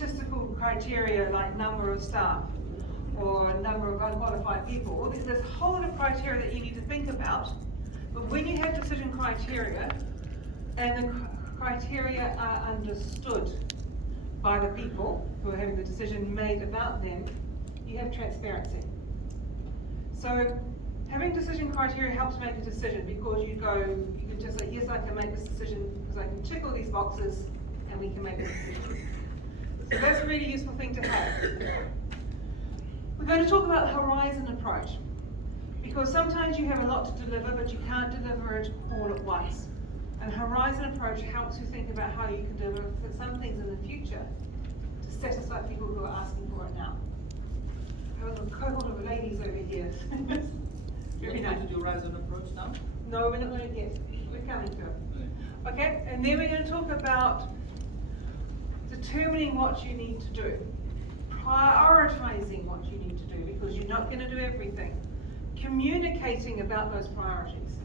statistical criteria like number of staff or number of unqualified people. Well, there's a whole lot of criteria that you need to think about. But when you have decision criteria and the criteria are understood by the people who are having the decision made about them, you have transparency. So having decision criteria helps make a decision because you can just say, yes, I can make this decision because I can tick all these boxes and we can make a decision. So that's a really useful thing to have. We're going to talk about the horizon approach because sometimes you have a lot to deliver but you can't deliver it all at once. And horizon approach helps you think about how you can deliver some things in the future to satisfy people who are asking for it now. I have a cohort of ladies over here. Very nice. To do horizon approach now? No, we're not going to get. We're coming to it. Okay, and then we're going to talk about determining what you need to do, prioritizing what you need to do because you're not going to do everything, communicating about those priorities.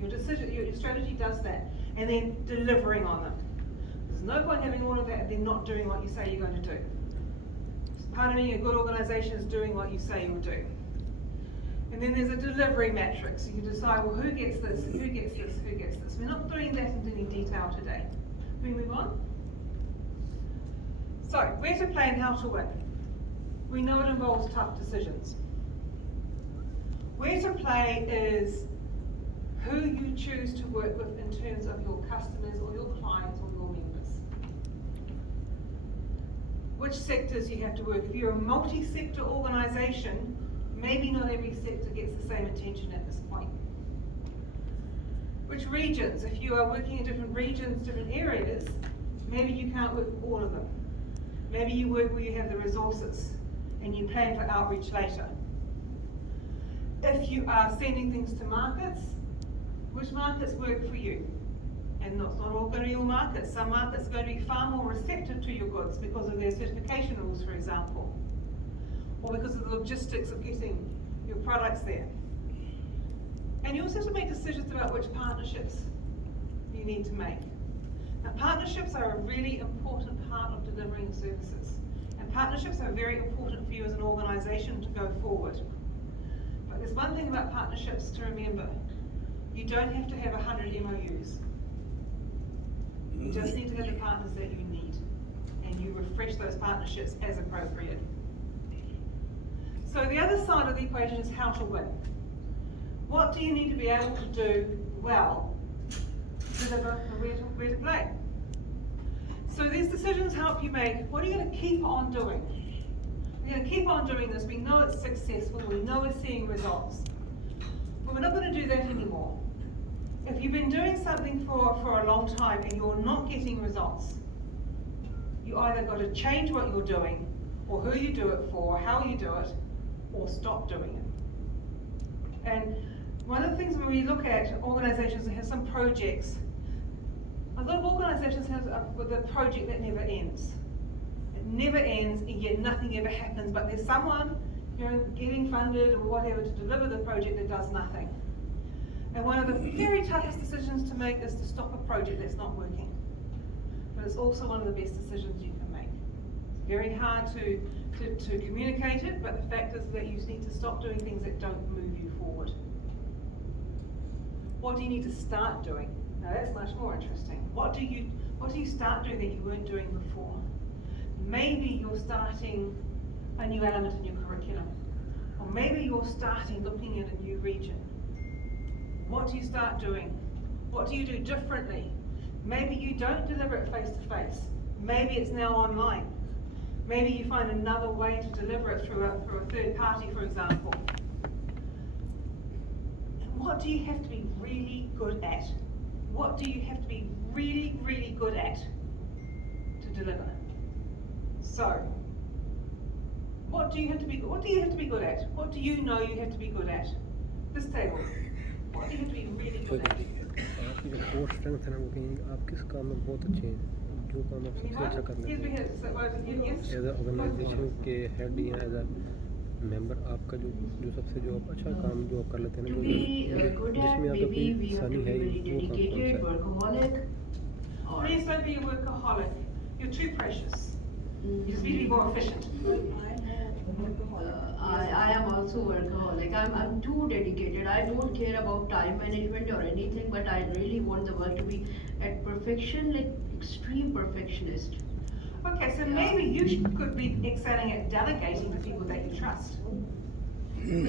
Your strategy does that, and then delivering on them. There's no point having all of that and then not doing what you say you're going to do. Part of being a good organisation is doing what you say you'll do. And then there's a delivery matrix. You can decide, well, who gets this, who gets this, who gets this. We're not doing that in any detail today. Can we move on? So, where to play and how to win. We know it involves tough decisions. Where to play is who you choose to work with in terms of your customers or your clients or your members. Which sectors you have to work. If you're a multi-sector organisation, maybe not every sector gets the same attention at this point. Which regions? If you are working in different regions, different areas, maybe you can't work with all of them. Maybe you work where you have the resources and you plan for outreach later. If you are sending things to markets, which markets work for you? And it's not all going to be your markets. Some markets are going to be far more receptive to your goods because of their certification rules, for example, or because of the logistics of getting your products there. And you also have to make decisions about which partnerships you need to make. Now, partnerships are a really important part of delivering services. And partnerships are very important for you as an organisation to go forward. But there's one thing about partnerships to remember. You don't have to have 100 MOUs. You just need to have the partners that you need. And you refresh those partnerships as appropriate. So the other side of the equation is how to win. What do you need to be able to do well to deliver where to play? So these decisions help you make, what are you going to keep on doing? We're going to keep on doing this. We know it's successful. We know we're seeing results. But we're not going to do that anymore. If you've been doing something for a long time and you're not getting results, you either got to change what you're doing, or who you do it for, how you do it, or stop doing it. And one of the things when we look at organisations that have some projects, a lot of organisations have a project that never ends. It never ends, and yet nothing ever happens, but there's someone getting funded or whatever to deliver the project that does nothing. And one of the very toughest decisions to make is to stop a project that's not working. But it's also one of the best decisions you can make. It's very hard to communicate it, but the fact is that you need to stop doing things that don't move you forward. What do you need to start doing? Now that's much more interesting. What do you start doing that you weren't doing before? Maybe you're starting a new element in your curriculum. Or maybe you're starting looking at a new region. What do you start doing? What do you do differently? Maybe you don't deliver it face to face. Maybe it's now online. Maybe you find another way to deliver it through a third party, for example. And what do you have to be really good at? What do you have to be really, really good at to deliver? So, what do you have to be good at? What do you know you have to be good at? This table. What do you have to be really good at? आपकी जो core strength है ना वो कहीं आप किस काम में बहुत अच्छे हैं जो काम आप सबसे अच्छा कर लेते हैं एज अ ऑर्गेनाइजेशन के हेड या एज अ मेंबर आपका जो सबसे जो आप अच्छा काम जो आप कर लेते हैं ना वो जिसमें आप अपनी सानी है वो काम कौन सा है? Please don't be a workaholic. You're too precious. You just be more efficient? I am also workaholic. I'm too dedicated. I don't care about time management or anything, but I really want the work to be at perfection, like extreme perfectionist. Okay, so maybe you could be excelling at delegating to people that you trust.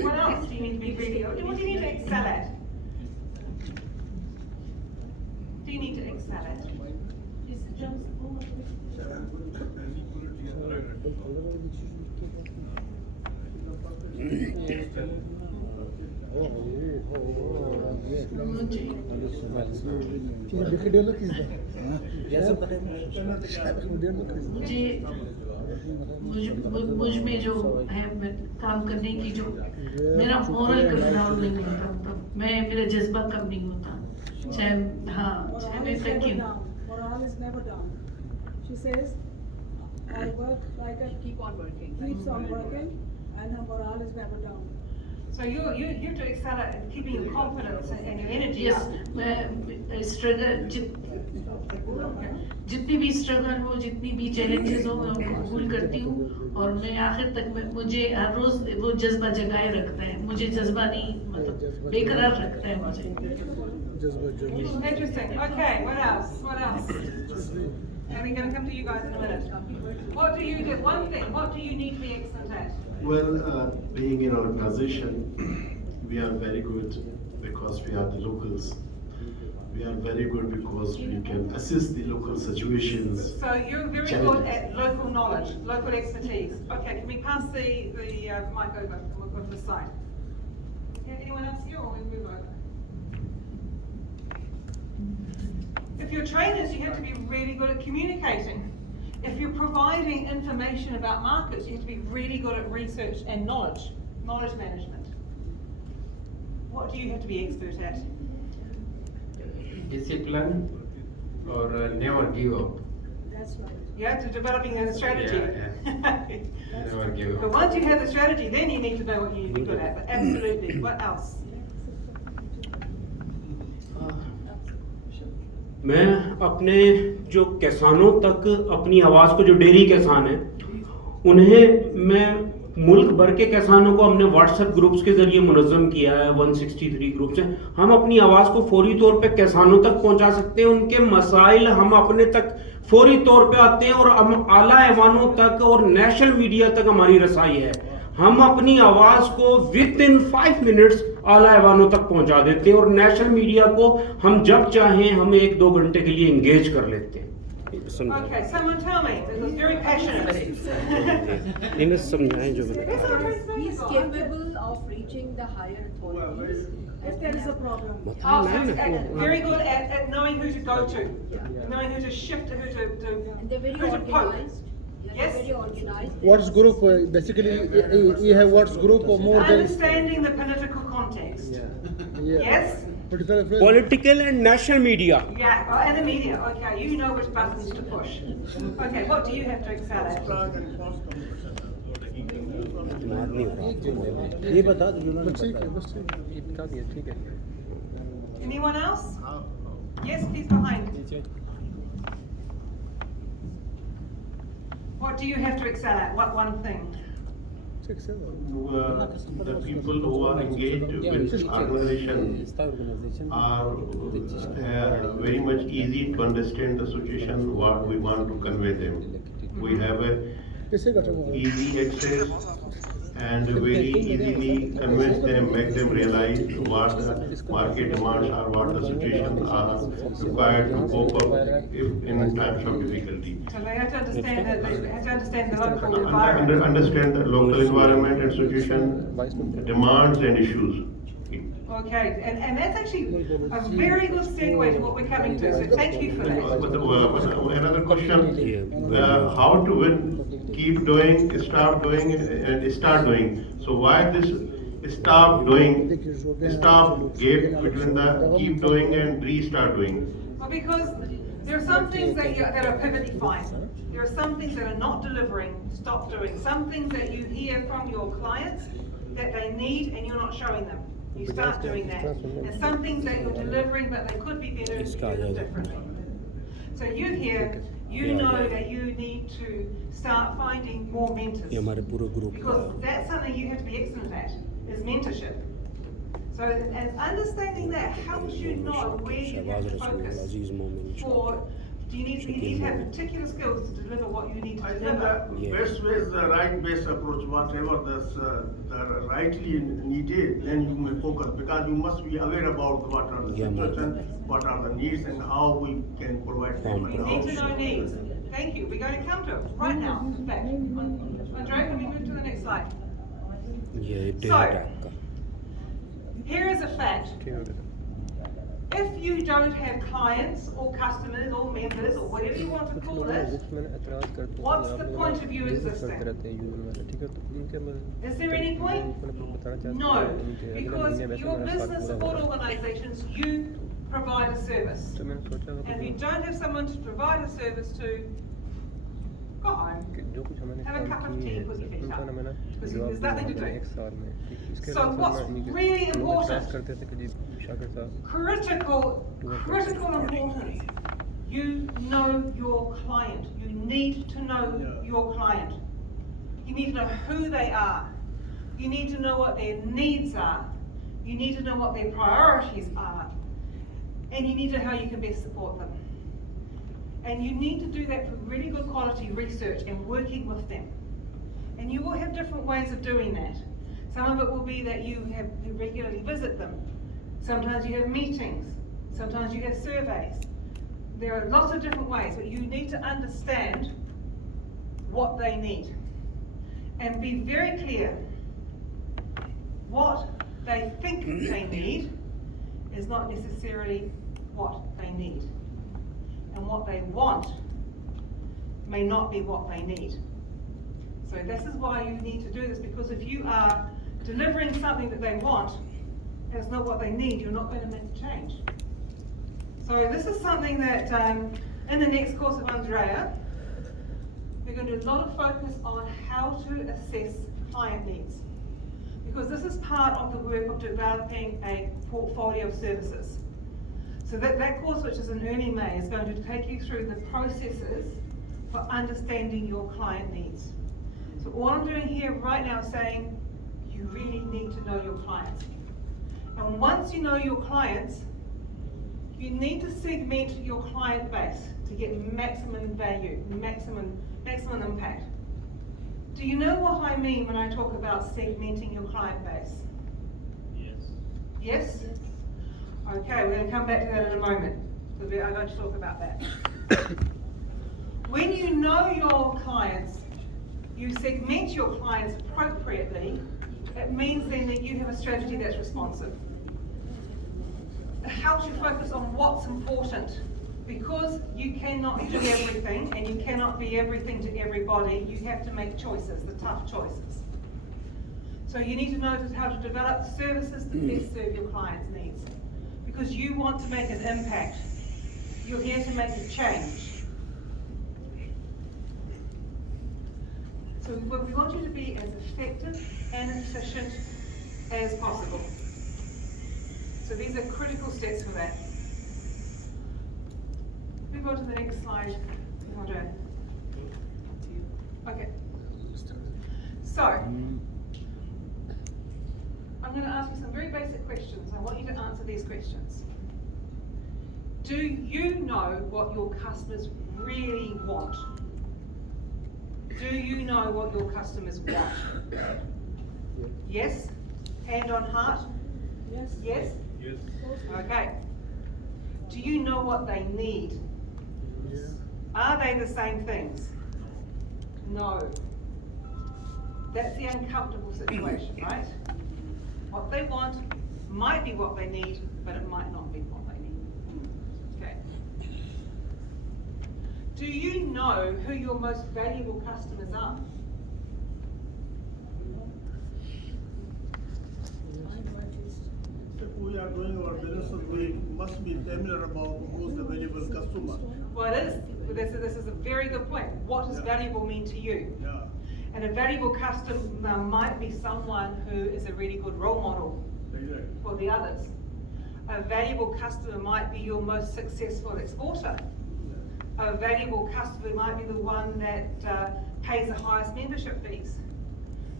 What else do you need to be really, what do you need to excel at? Do you need to excel at? मुझे मुझ में जो है काम करने की जो मेरा मोरल कंट्रोल नहीं होता, मतलब मेरा जज्बा कम नहीं होता, चाहे मैं थकी हूँ. Morale is never down. She says, I work like a keeps on working, and her morale is never down. So you have to excel at keeping your confidence and your energy Yes, up. मैं struggle जितनी भी struggle हो, जितनी भी challenges हो, मैं उनको कबूल करती हूँ और मैं आखिर तक मुझे हर रोज वो जज्बा जगाए रखता है, मुझे जज्बा नहीं, मतलब बेकरार रखता है मुझे. Interesting. Okay, what else? What else? And we're going to come to you guys in a minute. What do you do? One thing, what do you need to be excellent at? Well, being in our position, we are very good because we are the locals. We are very good because we can assist the local situations. So you're very good at local knowledge, local expertise. Okay, can we pass the mic over? We'll go to the side. Yeah, anyone else here, or we move over? If you're trainers, you have to be really good at communicating. If you're providing information about markets, you have to be really good at research and knowledge management. What do you have to be expert at? Discipline or never give up. That's right. Yeah, to developing a strategy. Yeah. Never give But up. once you have the strategy, then you need to know what you need to be good at. But absolutely. What else? मैं अपने जो किसानों तक अपनी आवाज़ को, जो dairy किसान हैं, उन्हें मैं मुल्क भर के किसानों को हमने व्हाट्सएप ग्रुप्स के जरिए मुनज़्ज़म किया है. 163 ग्रुप्स हैं. हम अपनी आवाज़ को फौरी तौर पे किसानों तक पहुंचा सकते हैं. उनके मसाइल हम अपने तक फौरी तौर पे आते हैं और हम आला ऐवानों तक और नेशनल मीडिया तक हमारी रसाई है. हम अपनी आवाज़ को विद इन 5 मिनट्स आला ऐवानों तक पहुंचा देते हैं और नेशनल मीडिया को हम जब चाहें हम 1-2 घंटे के लिए इंगेज कर लेते हैं. Okay, someone tell me. This is very passionate. इन्हें समझाएं जो बता. He is capable of reaching the higher authorities. If there is a problem. Oh, so very good at knowing who to go to, knowing who to shift, who to And they're very who to poke. organized. Yeah, Yes. they're very organized. What's group? Basically, you have what's group or more than. Understanding the political context. Yes? Political and national media. Yeah, oh, and the media. Okay, you know which buttons to push. Okay, what do you have to excel at? ये बता दो जो बस ठीक है, ये बता दिया, ठीक है. Anyone else? Yes, please behind. What do you have to excel at? What one thing? The people who are engaged with the organization are very much easy to understand the situation, what we want to convey them. We have a easy access and very easily convince them, make them realize what the market demands are, what the situations are required to cope up if in times of difficulty. So they have to understand that they have to understand the local environment. Understand the local environment and situation, demands and issues. Okay, and that's actually a very good segue to what we're coming to, so thank you for that. Another question, how to win, keep doing, stop doing, and start doing. So why this stop doing, stop gap between the keep doing and restart doing? Well, because there are some things that are perfectly fine. There are some things that are not delivering, stop doing. Some things that you hear from your clients that they need and you're not showing them. You start doing that. And some things that you're delivering but they could be better, you do them differently. So you hear you know that you need to start finding more mentors. ये हमारे पूरे group का Because that's something you have to be excellent at, is mentorship. So, and understanding that helps you know where you have to focus. For, do you need to have particular skills to deliver what you need to I think deliver? the best way is the right-based approach, whatever the rightly needed, then you may focus, because you must be aware about what are the situations, what are the needs, and how we can provide them. You need to know needs. Thank you. We're going to come to it right now. In fact, Andrea, can we move to the next slide? ये So, data आपका here is a fact. ठीक हो गया If you don't have clients or customers or members or whatever you want to कुछ call लोग it, books में एतराज करते हैं what's कि the आप point of you business existing? करते रहते हैं यूनियन वाले ठीक है तो उनके मैं Is there any point? बताना चाहता No, हूं उनके अगले because महीने वैसे your मेरा साल business पूरा support हो रहा organizations, you provide a service. है तो मैंने सोचा And if you don't have someone to provide a service to, go home. कि जो कुछ हमने Have a cup काम of किए tea, put your feet उनका up. ना मैंने Because जवाब there's दिया nothing to मैंने do. एक साल में इसके So बाद what's मैं इन्हीं के really लोग important? एतराज करते थे कि जी शाकिर साहब Critical importance. You know your client. You need to know your client. You need to know who they are. You need to know what their needs are. You need to know what their priorities are. And you need to know how you can best support them. And you need to do that through really good quality research and working with them. And you will have different ways of doing that. Some of it will be that you regularly visit them. Sometimes you have meetings. Sometimes you have surveys. There are lots of different ways, but you need to understand what they need. And be very clear. What they think they need is not necessarily what they need. And what they want may not be what they need. So this is why you need to do this, because if you are delivering something that they want and it's not what they need, you're not going to make a change. So this is something that in the next course of Andrea, we're going to do a lot of focus on how to assess client needs. Because this is part of the work of developing a portfolio of services. So that course, which is in early May, is going to take you through the processes for understanding your client needs. So all I'm doing here right now is saying, you really need to know your clients. And once you know your clients, you need to segment your client base to get maximum value, maximum impact. Do you know what I mean when I talk about segmenting your client base? Yes? Yes? Okay, we're going to come back to that in a moment, because I'm going to talk about that. When you know your clients, you segment your clients appropriately, it means then that you have a strategy that's responsive. It helps you focus on what's important, because you cannot do everything and you cannot be everything to everybody. You have to make choices, the tough choices. So you need to know how to develop services that best serve your clients' needs, because you want to make an impact. You're here to make a change. So we want you to be as effective and efficient as possible. So these are critical steps for that. We go to the next slide. Okay. So, I'm going to ask you some very basic questions. I want you to answer these questions. Do you know what your customers really want? Do you know what your customers want? Yes? Hand on heart? Yes. Yes? Yes. Okay. Do you know what they need? Are they the same things? No. That's the uncomfortable situation, right? What they want might be what they need, but it might not be what they need. Okay. Do you know who your most valuable customers are? If we are doing our business, we must be familiar about who's the valuable customer. Well, it is. This is a very good point. What does valuable mean to you? Yeah. And a valuable customer might be someone who is a really good role model Exactly. for the others. A valuable customer might be your most successful exporter. a valuable customer might be the one that pays the highest membership fees.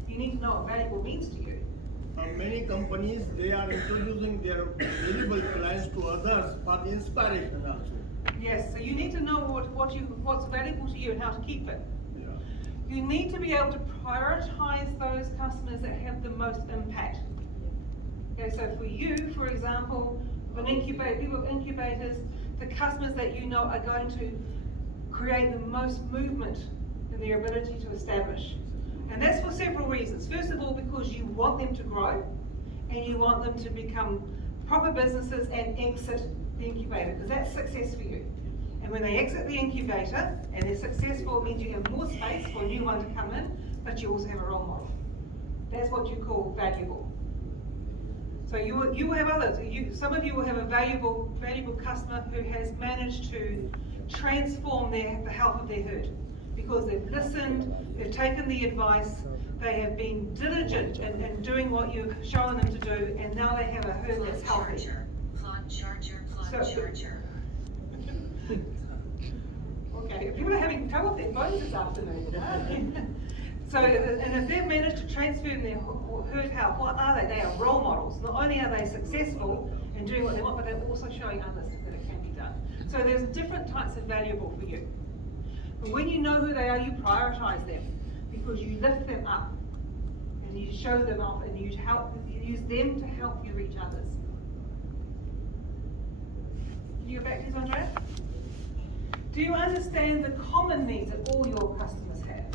You need to know what valuable means to you. Many companies, they are introducing their valuable clients to others for the inspiration also. Yes, so you need to know what's valuable to you and how to keep it. Yeah. You need to be able to prioritize those customers that have the most impact. Okay, so for you, for example, people with incubators, the customers that you know are going to create the most movement in their ability to establish. And that's for several reasons. First of all, because you want them to grow and you want them to become proper businesses and exit the incubator, because that's success for you. And when they exit the incubator and they're successful, it means you have more space for a new one to come in, but you also have a role model. That's what you call valuable. So you will have others. Some of you will have a valuable customer who has managed to transform the health of their herd, because they've listened, they've taken the advice, they have been diligent in doing what you've shown them to do, and now they have a herd that's healthy. Plug charger. Okay, people are having trouble with their phones this afternoon. So, and if they've managed to transform their herd health, what are they? They are role models. Not only are they successful in doing what they want, but they're also showing others that it can be done. So there's different types of valuable for you. But when you know who they are, you prioritize them, because you lift them up and you show them off and you use them to help you reach others. Can you go back to this, Andrea? Do you understand the common needs that all your customers have?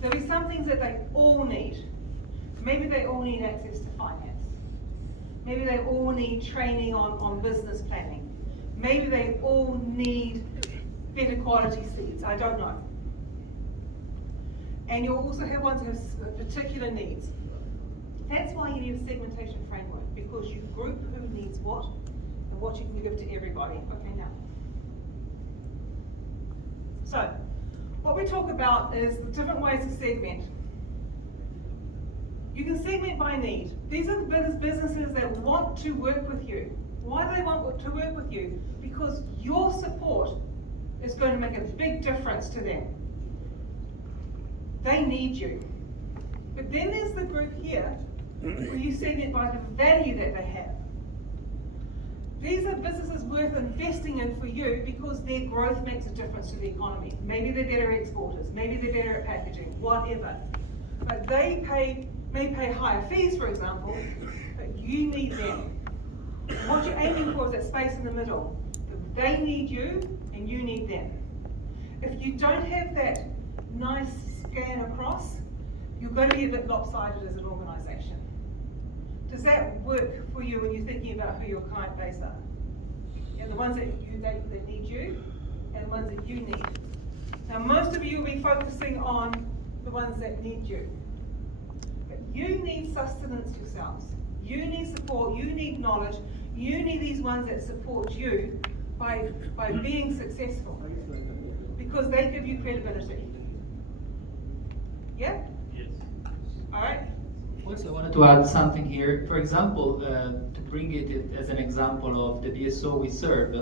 There'll be some things that they all need. Maybe they all need access to finance. Maybe they all need training on business planning. Maybe they all need better quality seeds. I don't know. And you'll also have ones who have particular needs. That's why you need a segmentation framework, because you group who needs what and what you can give to everybody. Okay, now. So, what we talk about is the different ways to segment. You can segment by need. These are the businesses that want to work with you. Why do they want to work with you? Because your support is going to make a big difference to them. They need you. But then there's the group here where you segment by the value that they have. These are businesses worth investing in for you because their growth makes a difference to the economy. Maybe they're better exporters, maybe they're better at packaging, whatever. But they may pay higher fees, for example, but you need them. And what you're aiming for is that space in the middle. They need you and you need them. If you don't have that nice scan across, you're going to be a bit lopsided as an organisation. Does that work for you when you're thinking about who your client base are? And the ones that need you, and the ones that you need. Now, most of you will be focusing on the ones that need you. But you need sustenance yourselves. You need support, you need knowledge, you need these ones that support you by being successful. Because they give you credibility. Yeah? Yes. All right? Also, I wanted to add something here. For example, to bring it as an example of the DSO we serve,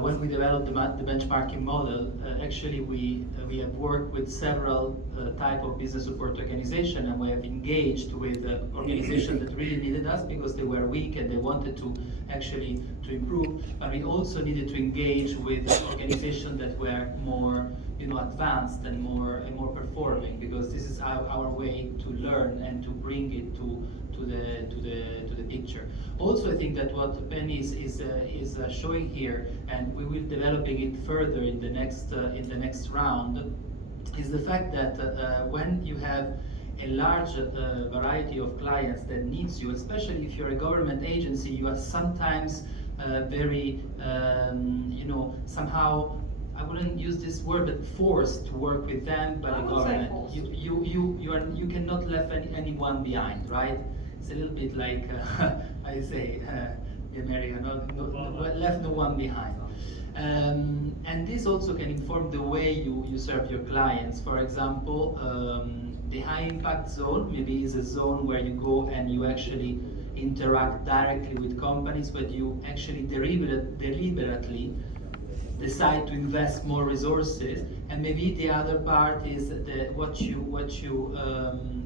when we developed the benchmarking model, actually we have worked with several type of business support organization, and we have engaged with organizations that really needed us because they were weak and they wanted to actually to improve. But we also needed to engage with organizations that were more advanced and more performing, because this is our way to learn and to bring it to the picture. Also, I think that what Ben is showing here, and we will developing it further in the next round, is the fact that when you have a large variety of clients that needs you, especially if you're a government agency, you are sometimes very somehow, I wouldn't use this word, but forced to work with them by the government. You cannot leave anyone behind, right? It's a little bit like I say, American, left no one behind. And this also can inform the way you serve your clients. For example, the high impact zone maybe is a zone where you go and you actually interact directly with companies, but you actually deliberately decide to invest more resources, and maybe the other part is what you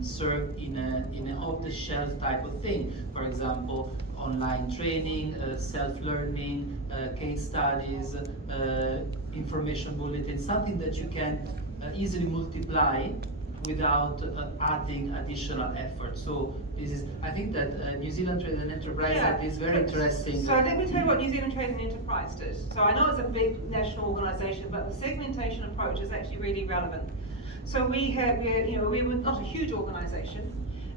serve in a off-the-shelf type of thing. For example, online training, self-learning, case studies, information bulletins, something that you can easily multiply without adding additional effort. So this is, I think that New Zealand Trade and Enterprise Act is very interesting. So let me tell you what New Zealand Trade and Enterprise did. So I know it's a big national organisation, but the segmentation approach is actually really relevant. So we were not a huge organisation,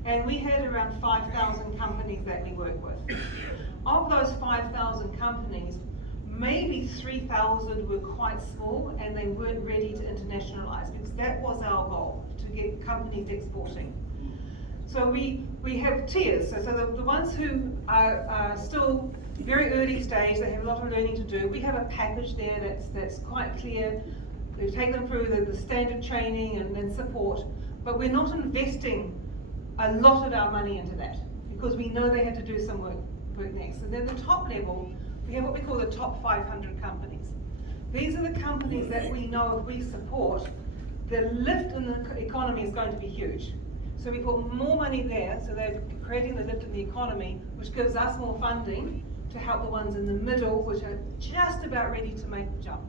and we had around 5,000 companies that we work with. Of those 5,000 companies, maybe 3,000 were quite small and they weren't ready to internationalise, because that was our goal, to get companies exporting. So we have tiers, so the ones who are still very early stage, they have a lot of learning to do. We have a package there that's quite clear. We take them through the standard training and support, but we're not investing a lot of our money into that, because we know they have to do some work next. And then the top level, we have what we call the top 500 companies. These are the companies that we know if we support, the lift in the economy is going to be huge. So we put more money there, so they're creating the lift in the economy, which gives us more funding to help the ones in the middle, which are just about ready to make the jump.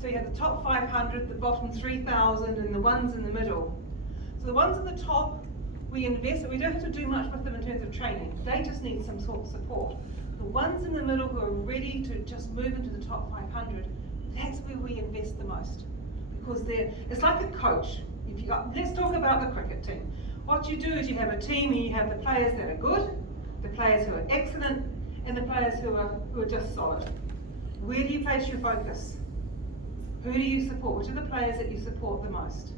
So you have the top 500, the bottom 3,000, and the ones in the middle. So the ones at the top, we invest, we don't have to do much with them in terms of training. They just need some sort of support. The ones in the middle who are ready to just move into the top 500, that's where we invest the most. Because it's like a coach. Let's talk about the cricket team. What you do is you have a team and you have the players that are good, the players who are excellent, and the players who are just solid. Where do you place your focus? Who do you support? Which are the players that you support the most?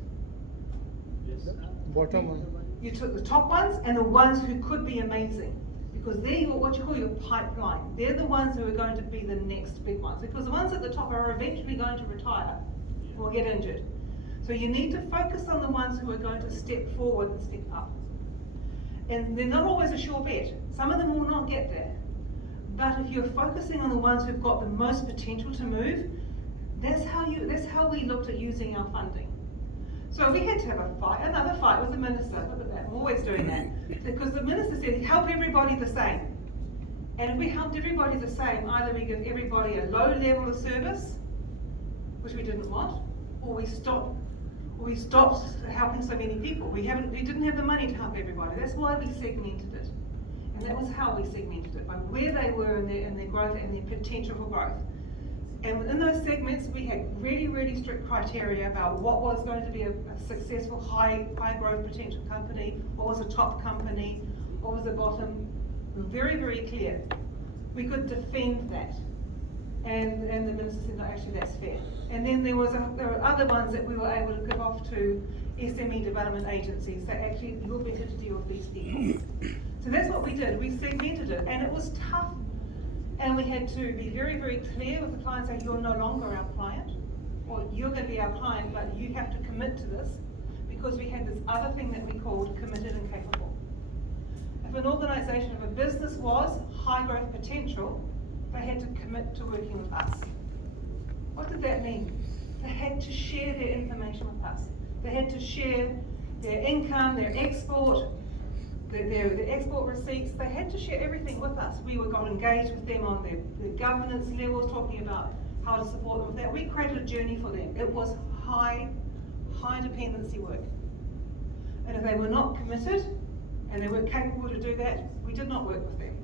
Bottom one. You took the top ones and the ones who could be amazing. Because they're what you call your pipeline. They're the ones who are going to be the next big ones. Because the ones at the top are eventually going to retire or get injured. So you need to focus on the ones who are going to step forward and step up. And they're not always a sure bet. Some of them will not get there. But if you're focusing on the ones who've got the most potential to move, that's how we looked at using our funding. So we had to have another fight with the minister. Look at that, I'm always doing that. Because the minister said, help everybody the same. And if we helped everybody the same, either we give everybody a low level of service, which we didn't want, or we stopped helping so many people. We didn't have the money to help everybody. That's why we segmented it. And that was how we segmented it, by where they were in their growth and their potential for growth. And within those segments, we had really, really strict criteria about what was going to be a successful, high growth potential company, what was a top company, what was the bottom. We were very, very clear. We could defend that. And the minister said, no, actually that's fair. And then there were other ones that we were able to give off to SME development agencies that actually you're better to deal with these people. So that's what we did. We segmented it, and it was tough. And we had to be very, very clear with the client, saying you're no longer our client, or you're going to be our client, but you have to commit to this, because we had this other thing that we called committed and capable. If an organisation, if a business was high growth potential, they had to commit to working with us. What did that mean? They had to share their information with us. They had to share their income, their export, their export receipts. They had to share everything with us. We got engaged with them on their governance levels, talking about how to support them with that. We created a journey for them. It was high dependency work. And if they were not committed and they weren't capable to do that, we did not work with them.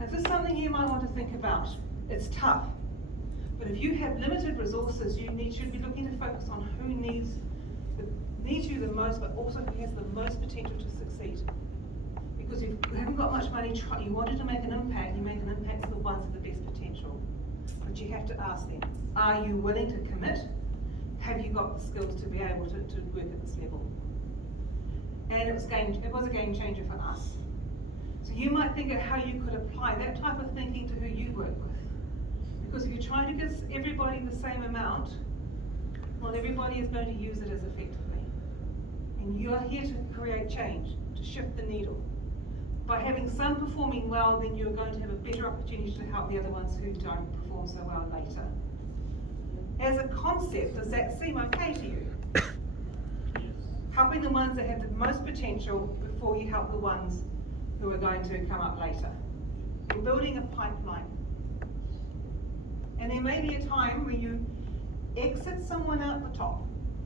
Now, this is something you might want to think about. It's tough. But if you have limited resources, you should be looking to focus on who needs you the most, but also who has the most potential to succeed. Because if you haven't got much money, you wanted to make an impact, you make an impact for the ones with the best potential. But you have to ask them, are you willing to commit? Have you got the skills to be able to work at this level? And it was a game changer for us. So you might think of how you could apply that type of thinking to who you work with. Because if you're trying to give everybody the same amount, not everybody is going to use it as effectively. And you are here to create change, to shift the needle. By having some performing well, then you're going to have a better opportunity to help the other ones who don't perform so well later. As a concept, does that seem okay to you? Helping the ones that have the most potential before you help the ones who are going to come up later. You're building a pipeline. And there may be a time where you exit someone out the top.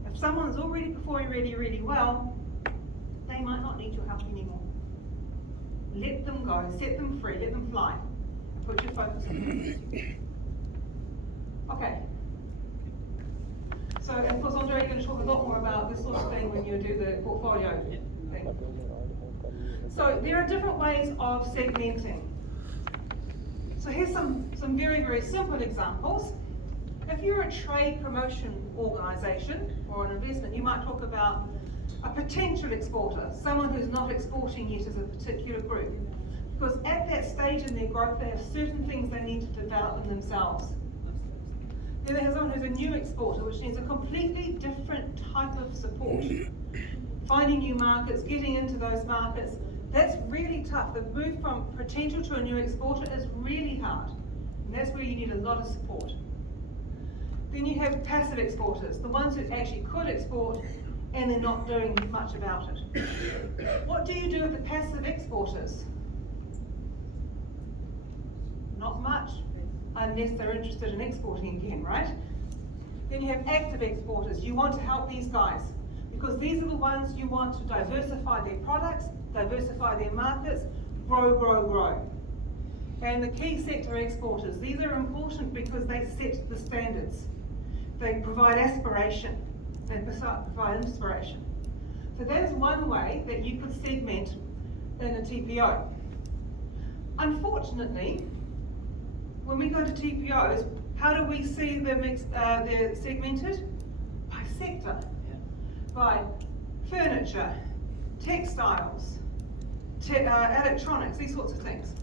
If someone's already performing really, really well, they might not need your help anymore. Let them go, set them free, let them fly. Put your focus on them. Okay. So, of course, Andre, you're going to talk a lot more about this sort of thing when you do the portfolio thing. So, there are different ways of segmenting. So, here's some very, very simple examples. If you're a trade promotion organisation or an investment, you might talk about a potential exporter, someone who's not exporting yet as a particular group. Because at that stage in their growth, they have certain things they need to develop in themselves. Then there's someone who's a new exporter, which needs a completely different type of support. Finding new markets, getting into those markets, that's really tough. The move from potential to a new exporter is really hard. And that's where you need a lot of support. Then you have passive exporters, the ones who actually could export and they're not doing much about it. What do you do with the passive exporters? Not much, unless they're interested in exporting again, right? Then you have active exporters. You want to help these guys because these are the ones you want to diversify their products, diversify their markets, grow, grow, grow. And the key sector exporters, these are important because they set the standards. They provide aspiration. They provide inspiration. So that is one way that you could segment in a TPO. Unfortunately, when we go to TPOs, how do we see them they're segmented? By sector. Yeah. By furniture, textiles, electronics, these sorts of things.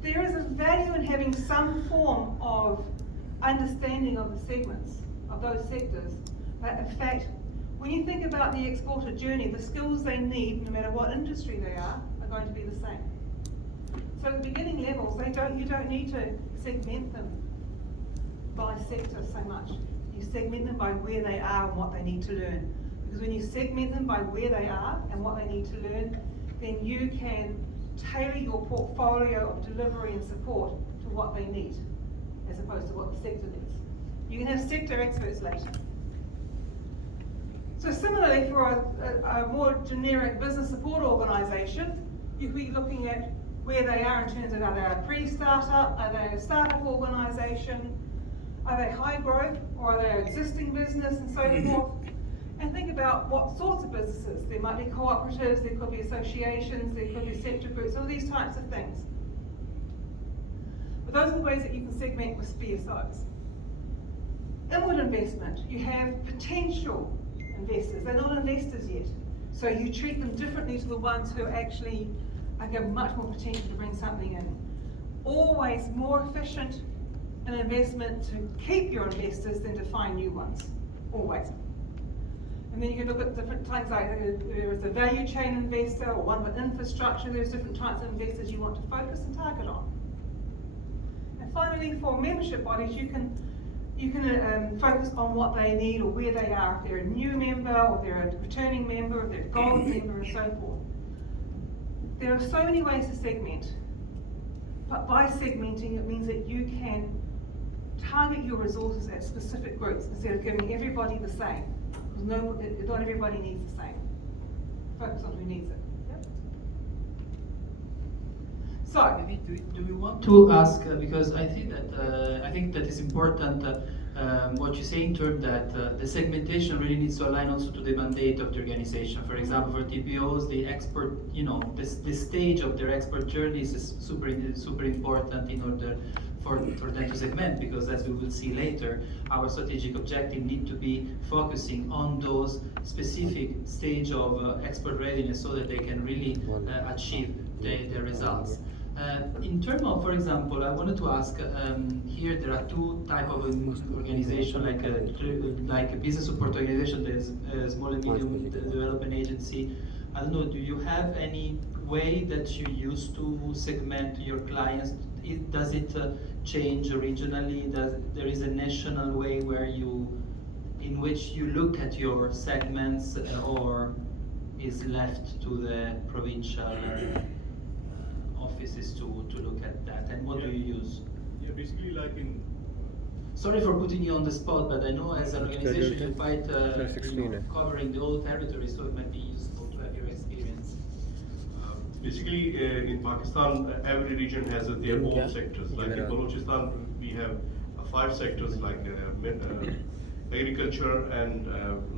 There is a value in having some form of understanding of the segments of those sectors, but in fact, when you think about the exporter journey, the skills they need, no matter what industry they are going to be the same. So at the beginning levels, you don't need to segment them by sector so much. You segment them by where they are and what they need to learn. Because when you segment them by where they are and what they need to learn, then you can tailor your portfolio of delivery and support to what they need, as opposed to what the sector needs. You can have sector experts later. So similarly, for a more generic business support organisation, you'd be looking at where they are in terms of are they a pre-startup, are they a startup organisation, are they high growth, or are they an existing business, and so forth. And think about what sorts of businesses. There might be cooperatives, there could be associations, there could be sector groups, all these types of things. But those are the ways that you can segment with BSOs. Inward investment, you have potential investors. They're not investors yet. So you treat them differently to the ones who actually have much more potential to bring something in. Always more efficient an investment to keep your investors than to find new ones. Always. And then you can look at different types, like there is a value chain investor or one with infrastructure. There's different types of investors you want to focus and target on. And finally, for membership bodies, you can focus on what they need or where they are. If they're a new member, or they're a returning member, or they're a gold member, and so forth. There are so many ways to segment, but by segmenting, it means that you can target your resources at specific groups instead of giving everybody the same. Because not everybody needs the same. Focus on who needs it. Yep. So, Maybe do we want to ask, because I think that is important, what you say in terms that the segmentation really needs to align also to the mandate of the organization. For example, for TPOs, the export, the stage of their export journeys is super important in order for them to segment, because as we will see later, our strategic objective need to be focusing on those specific stage of export readiness so that they can really achieve the results. In terms of, for example, I wanted to ask, here there are two types of organization, like a business support organization, there's a small and medium development agency. I don't know, do you have any way that you use to segment your clients does it change regionally? There is a national way in which you look at your segments, or is left to the provincial offices to look at that? And what do you use? Yeah, basically like in. Sorry for putting you on the spot, but I know as an organization you're quite covering the whole territory, so it might be useful to have your experience. Basically, in Pakistan, every region has their own sectors. Like in Balochistan, we have 5 sectors like agriculture and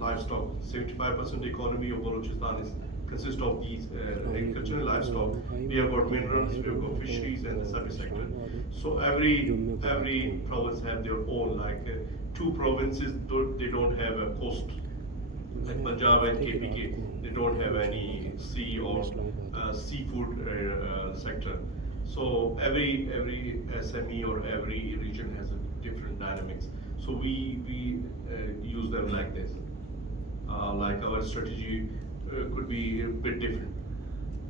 livestock. 75% economy of Balochistan consists of these agriculture and livestock. We have got minerals, we have got fisheries and the service sector. So every province have their own. Like 2 provinces, they don't have a coast. Like Punjab and KPK, they don't have any sea or seafood sector. So every SME or every region has a different dynamics. So we use them like this. Like our strategy could be a bit different.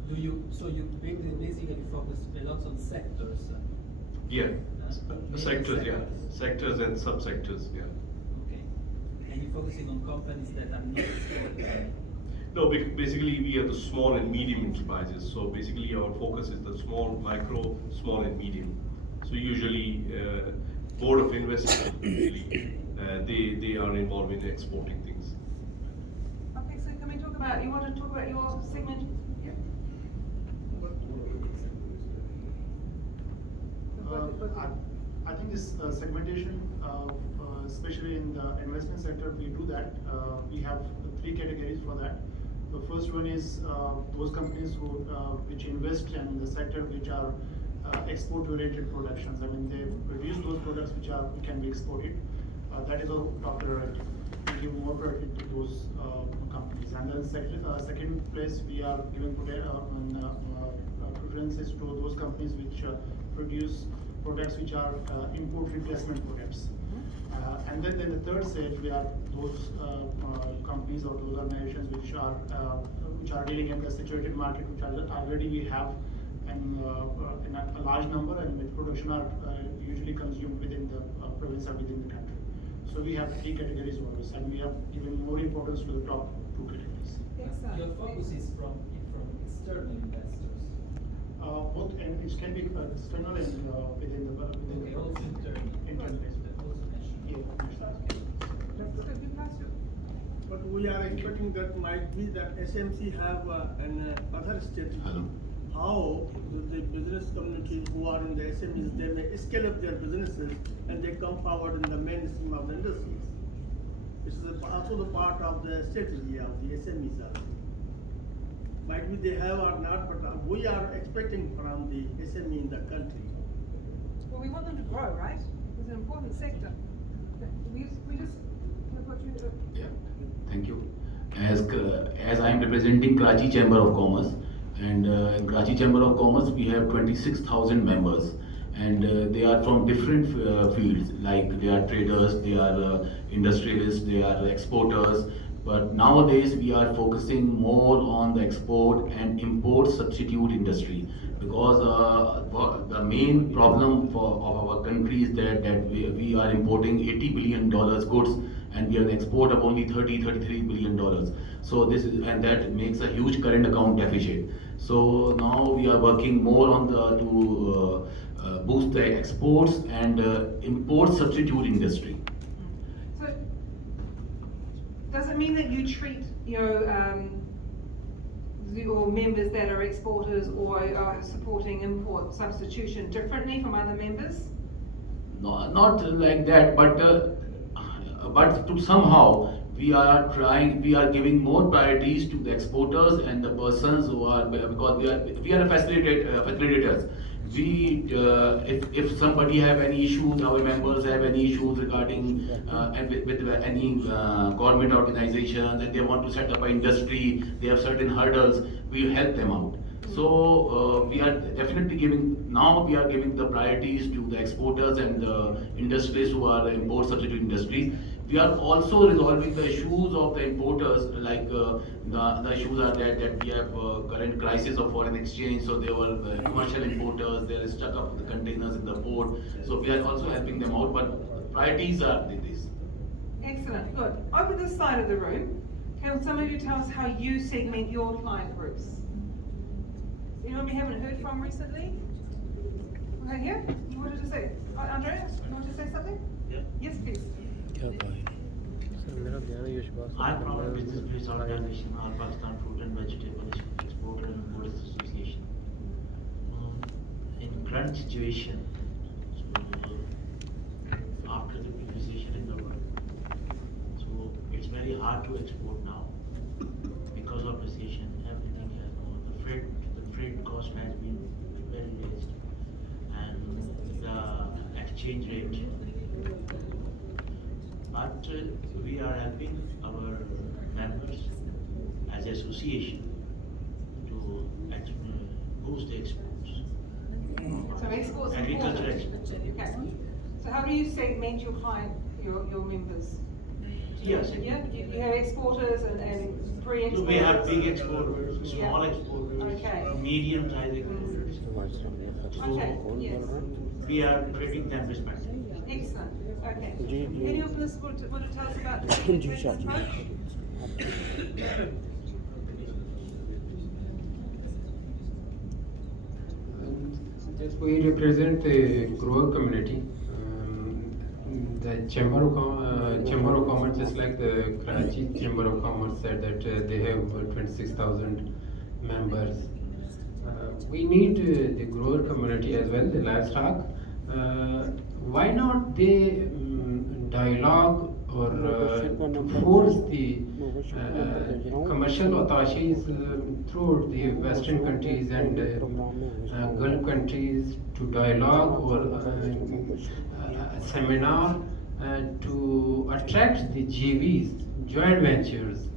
So you basically focus a lot on sectors? Yeah, sectors, yeah. Sectors and subsectors, yeah. Okay. And you're focusing on companies that are not exporting? No, basically we are the small and medium enterprises. So basically our focus is the small, micro, small and medium. So usually board of investors, usually, they are involved in exporting things. Okay, so can we talk about, you want to talk about your segment? Yeah. I think this segmentation, especially in the investment sector, we do that. We have 3 categories for that. The first one is those companies which invest in the sector which are export-oriented productions. I mean, they produce those products which can be exported. That is a top priority. We give more priority to those companies. And then second place, we are giving preferences to those companies which produce products which are import replacement products. And then the third stage, we are those companies or those organizations which are dealing in the saturated market, which already we have in a large number, and which production are usually consumed within the province or within the country. So we have 3 categories always, and we have given more importance to the top 2 categories. Your focus is from external investors. Both, and it can be external and within the okay, also internal. But we are expecting that might be that SMC have an other strategy. How the business community who are in the SMEs, they may scale up their businesses and they come forward in the mainstream of the industries. This is also the part of the strategy of the SMEs. Might be they have or not, but we are expecting from the SME in the country. Well, we want them to grow, right? It's an important sector. We just what you do. Yeah, thank you. As I am representing Karachi Chamber of Commerce, and in Karachi Chamber of Commerce we have 26,000 members, and they are from different fields, like they are traders, they are industrialists, they are exporters. But nowadays we are focusing more on the export and import substitute industry, because the main problem of our country is that we are importing $80 billion goods, and we have an export of only $33 billion. So that makes a huge current account deficit. So now we are working more on to boost the exports and import substitute industry. So does it mean that you treat your members that are exporters or are supporting import substitution differently from other members? No, not like that, but to somehow we are giving more priorities to the exporters and the persons who are, because we are facilitators. If somebody have any issues, our members have any issues regarding with any government organizations, and they want to set up an industry, they have certain hurdles, we help them out. So we are definitely giving the priorities to the exporters and the industries who are import substitute industries. We are also resolving the issues of the importers, like the issues are that we have current crisis of foreign exchange, so there were commercial importers, they are stuck up the containers in the port, so we are also helping them out, but priorities are this. Excellent, good. Over this side of the room, can some of you tell us how you segment your client groups? Anyone we haven't heard from recently? Okay, here, you wanted to say, Andrea, you wanted to say something? Yeah. Yes, please. क्या कहा है sir मेरा ध्यान है यश बात I am from a business-based organization, All Pakistan Fruit and Vegetable Exporter and Importers Association. In current situation, after the recession in the world, so it's very hard to export now because of recession. Everything has gone. The freight cost has been very raised, and the exchange rate. But we are helping our members as association to boost the exports. So exports and Agriculture importers. exports. Okay. So how do you segment your client, your members? Yes. Yeah, you have exporters and pre-exporters? So we have big exporters, small Yeah. exporters, Okay. medium size exporters. Okay, yes. We are treating them respectively. Excellent, okay. जी, जी। Any of us want to tell us about the business approach? We represent the grower community. The Chamber of Commerce, just like the Karachi Chamber of Commerce said that they have 26,000 members. We need the grower community as well, the livestock. Why not they dialogue or force the commercial attaches throughout the Western countries and Gulf countries to dialogue or a seminar to attract the GVs, joint ventures,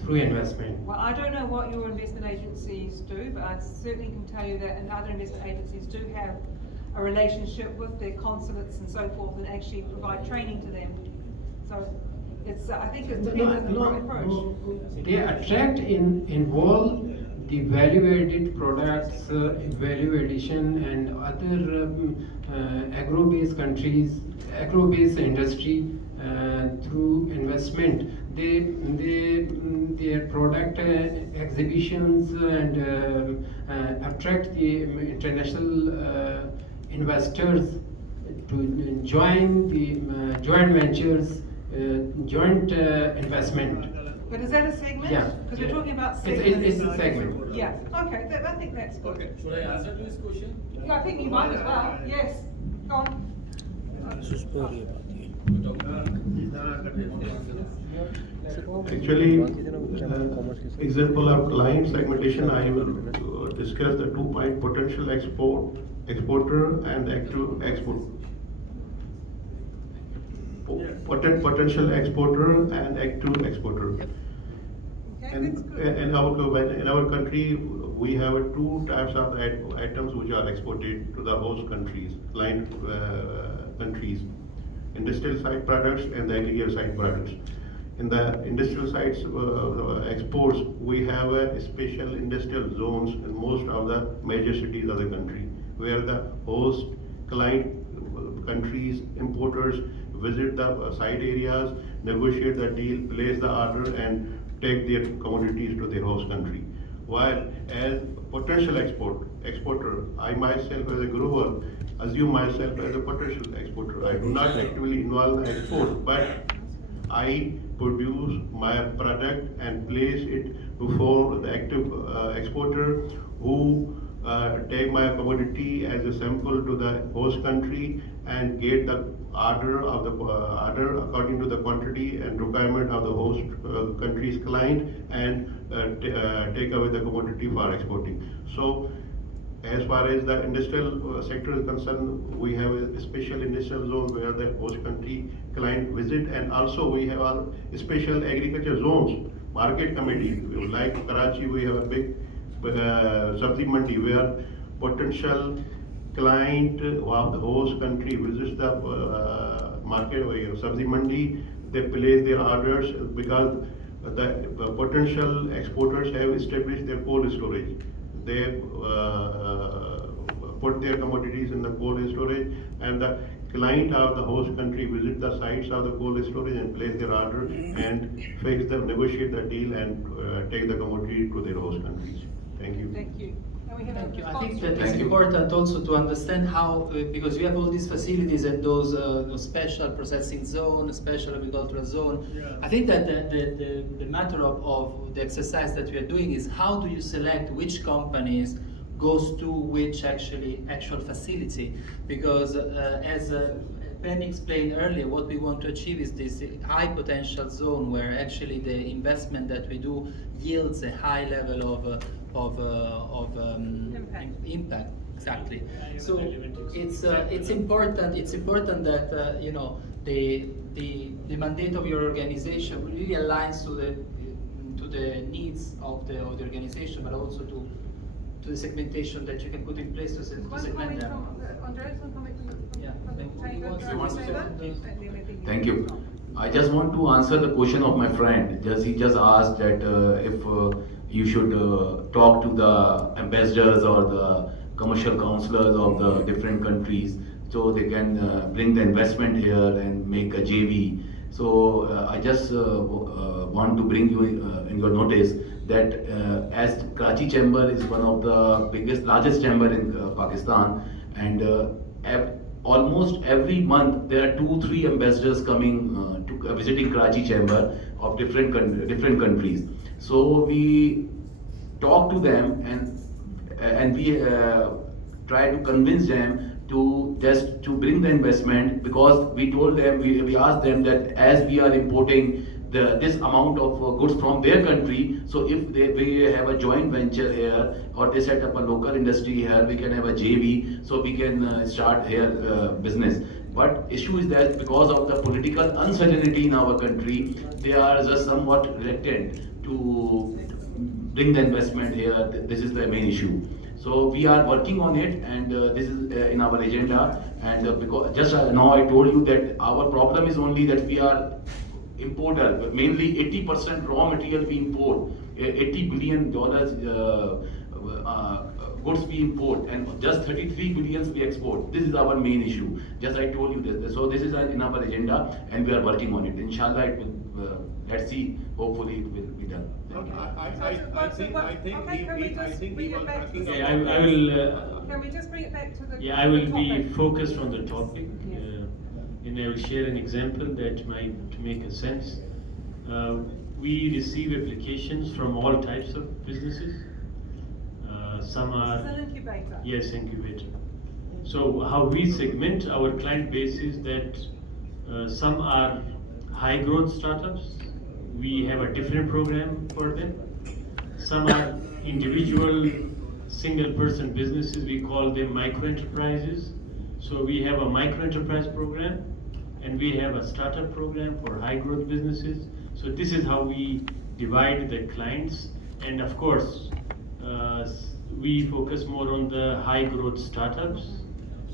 through investment. Well, I don't know what your investment agencies do, but I certainly can tell you that and other investment agencies do have a relationship with their consulates and so forth and actually provide training to them. So it's, I think it depends on the right approach. They attract involve the value-added products, value addition, and other agro-based countries, agro-based industry through investment. Their product exhibitions and attract the international investors to join the joint ventures, joint investment. But is that a segment? Yeah. Because we're talking about segments. It's a segment. Yeah, okay, I think that's good. Okay, should I answer to this question? Yeah, I think you might as well, yes, go on. Actually, example of client segmentation, I will discuss the 2 point potential exporter and active export. Potential exporter and active exporter. In our country, we have 2 types of items which are exported to the host countries, client countries: industrial side products and the aggregate side products. In the industrial sites exports, we have special industrial zones in most of the major cities of the country, where the host client countries, importers visit the site areas, negotiate the deal, place the order, and take their commodities to their host country. While as potential exporter, I myself as a grower assume myself as a potential exporter. I do not actively involve in export, but I produce my product and place it before the active exporter, who take my commodity as a sample to the host country and get the order according to the quantity and requirement of the host country's client, and take away the commodity for exporting. So as far as the industrial sector is concerned, we have a special industrial zone where the host country client visit, and also we have our special agriculture zones, market committee. Like Karachi, we have a big sabzi mandi where potential client of the host country visits the market, sabzi mandi. they place their orders because the potential exporters have established their cold storage. They put their commodities in the cold storage, and the client of the host country visit the sites of the cold storage and place their order and negotiate the deal and take the commodity to their host countries. Thank you. Thank you. And we have Thank a you. I response think from- that it's important also to understand how, because you have all these facilities and those special processing zone, special agricultural zone. I think that the matter of the exercise that we are doing is how do you select which companies goes to which actual facility, because as Penny explained earlier, what we want to achieve is this high potential zone where actually the investment that we do yields a high level of impact. Exactly. So it's important that you know the mandate of your organization really aligns to the needs of the organization, but also to the segmentation that you can put in place to One segment comment them. from Andreas, one comment from Yeah. the chamber. You want to Chamber? say something? And then I think Thank you. I just want to answer the question of my friend. He just asked that if you should talk to the ambassadors or the commercial counselors of the different countries so they can bring the investment here and make a JV. So I just want to bring you in your notice that as Karachi Chamber is one of the largest chamber in Pakistan, and almost every month there are 2-3 ambassadors coming to visiting Karachi Chamber of different countries. So we talk to them and we try to convince them to bring the investment, because we told them, we asked them that as we are importing this amount of goods from their country, so if we have a joint venture here or they set up a local industry here, we can have a JV, so we can start here business. But issue is that because of the political uncertainty in our country, they are just somewhat reluctant to bring the investment here. This is the main issue. So we are working on it, and this is in our agenda. And because just now I told you that our problem is only that we are importer, but mainly 80% raw material we import, $80 billion goods we import, and just 33 billions we export. This is our main issue. Just I told you this. So this is in our agenda, and we are working on it. Inshallah, it will. Let's see. Hopefully, it will be done. I think we were talking Yeah, I will. Can we just bring it back to the Yeah, I will the be topic? focused on the topic, Yes. and I will share an example that might make a sense. We receive applications from all types of businesses. Some are It's an incubator. yes, incubator. So how we segment our client base is that some are high growth startups. We have a different program for them. Some are individual single person businesses. We call them micro enterprises. So we have a micro enterprise program, and we have a startup program for high growth businesses. So this is how we divide the clients, and of course we focus more on the high growth startups.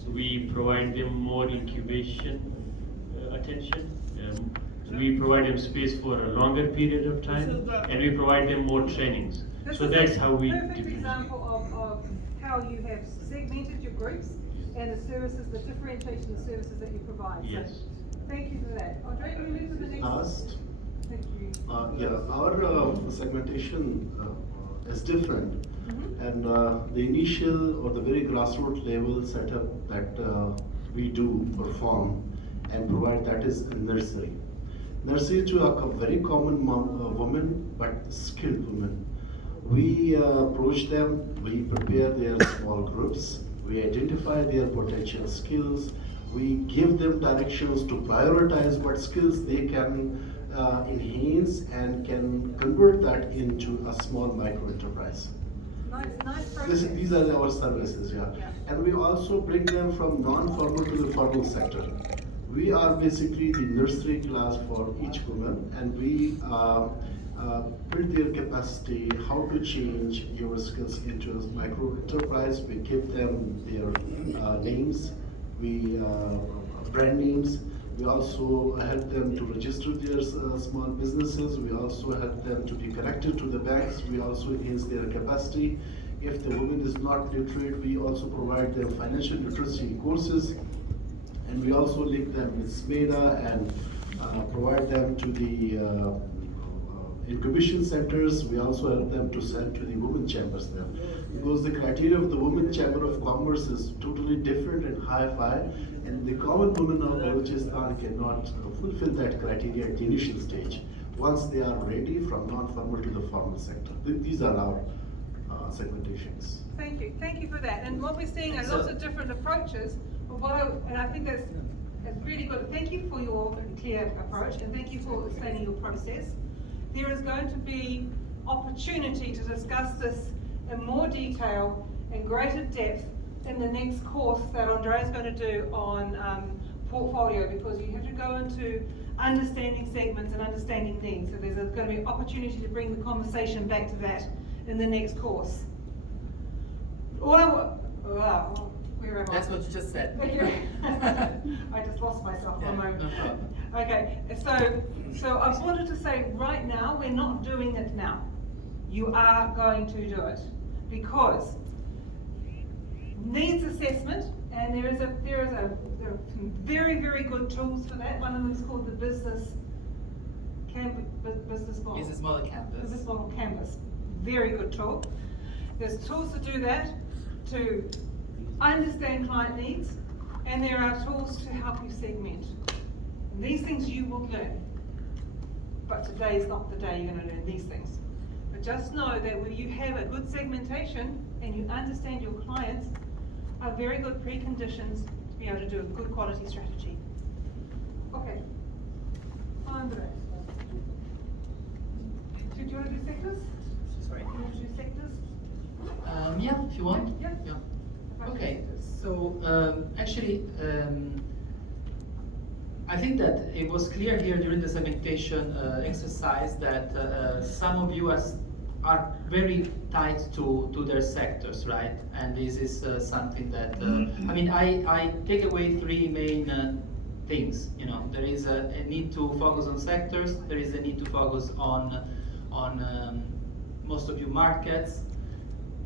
So we provide them more incubation attention. We provide them space for a longer period of time, and we provide them more trainings. This So is that's a how we perfect differentiate. example of how you have segmented your groups and the services, the differentiation of services that you provide. So Yes. thank you for that. Andre, can we move to the next? Asked. Thank you. Yeah, our segmentation is different, and the initial or the very grassroots level setup that we do perform and provide, that is a nursery. Nursery to a very common woman, but skilled women. We approach them, we prepare their small groups, we identify their potential skills, we give them directions to prioritize what skills they can enhance and can convert that into a small micro enterprise. Nice process. These are our services, yeah. And we also bring them from non-formal to the formal sector. We are basically the nursery class for each woman, and we build their capacity, how to change your skills into a micro enterprise. We give them their names, we brand names. We also help them to register their small businesses. We also help them to be connected to the banks. We also enhance their capacity. If the woman is not literate, we also provide them financial literacy courses. And we also link them with SMEDA and provide them to the incubation centers. We also help them to send to the women chambers there. Because the criteria of the Women Chamber of Commerce is totally different and high-fi, and the common women of Balochistan cannot fulfill that criteria at the initial stage. Once they are ready from non-formal to the formal sector. These are our segmentations. Thank you for that. And what we're seeing are lots of different approaches, and I think that's really good. Thank you for your clear approach, and thank you for explaining your process. There is going to be opportunity to discuss this in more detail and greater depth in the next course that Andrea is going to do on portfolio, because you have to go into understanding segments and understanding needs. So there's going to be an opportunity to bring the conversation back to that in the next course. Where am I? That's what you just said. I just lost myself for a moment. Okay, so I just wanted to say right now, we're not doing it now. You are going to do it, because needs assessment, and there are some very, very good tools for that. One of them is called the business model. Business model canvas. Business model canvas. Very good tool. There's tools to do that, to understand client needs, and there are tools to help you segment. And these things you will learn. But today is not the day you're going to learn these things. But just know that when you have a good segmentation and you understand your clients, are very good preconditions to be able to do a good quality strategy. Okay. Andre. Do you want to do sectors? Sorry? Do you want to do sectors? Yeah, if you want. Yeah. Okay, so actually, I think that it was clear here during the segmentation exercise that some of you are very tied to their sectors, right? And this is something that, I mean, I take away three main things. You know, there is a need to focus on sectors, there is a need to focus on most of your markets.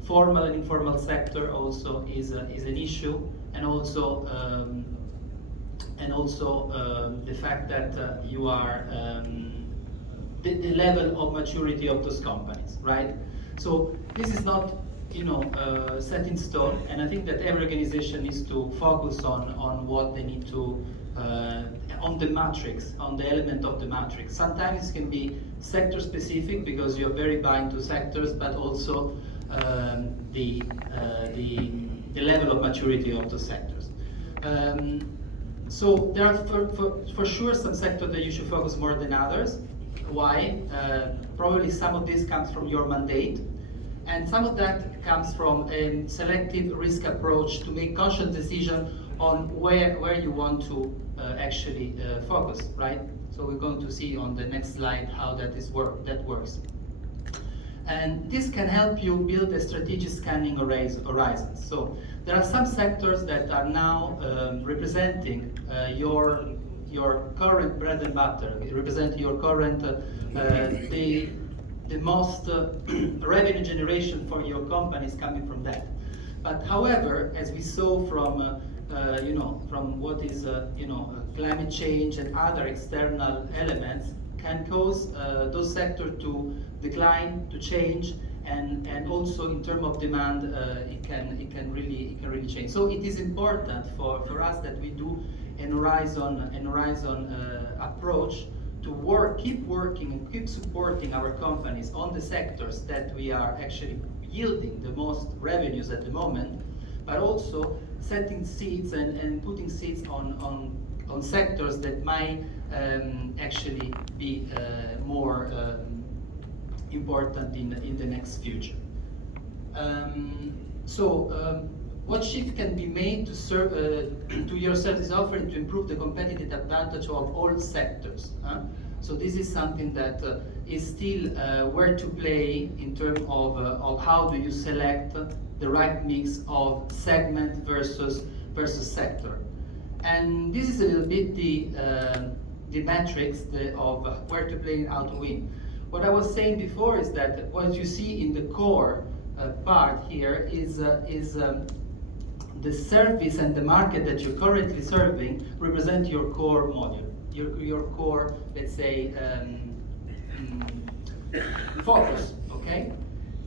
Formal and informal sector also is an issue, and also the fact that you are the level of maturity of those companies, right? So this is not, you know, set in stone, and I think that every organization needs to focus on what they need to on the matrix, on the element of the matrix. Sometimes it can be sector specific because you're very bind to sectors, but also the level of maturity of the sectors. So there are for sure some sectors that you should focus more than others. Why? Probably some of this comes from your mandate, and some of that comes from a selective risk approach to make conscious decision on where you want to actually focus, right? So we're going to see on the next slide how that works. And this can help you build a strategic scanning horizon. So there are some sectors that are now representing your current bread and butter, representing your current, the most revenue generation for your company is coming from that. But however, as we saw from from what is climate change and other external elements, can cause those sectors to decline, to change, and also in terms of demand, it can really change. So it is important for us that we do an horizon approach to keep working and keep supporting our companies on the sectors that we are actually yielding the most revenues at the moment, but also setting seeds and putting seeds on sectors that might actually be more important in the next future. What shift can be made to serve to your service offering to improve the competitive advantage of all sectors? So this is something that is still where to play in terms of how do you select the right mix of segment versus sector. And this is a little bit the metrics of where to play and how to win. What I was saying before is that what you see in the core part here is the service and the market that you're currently serving represent your core module, your core, let's say, focus, okay?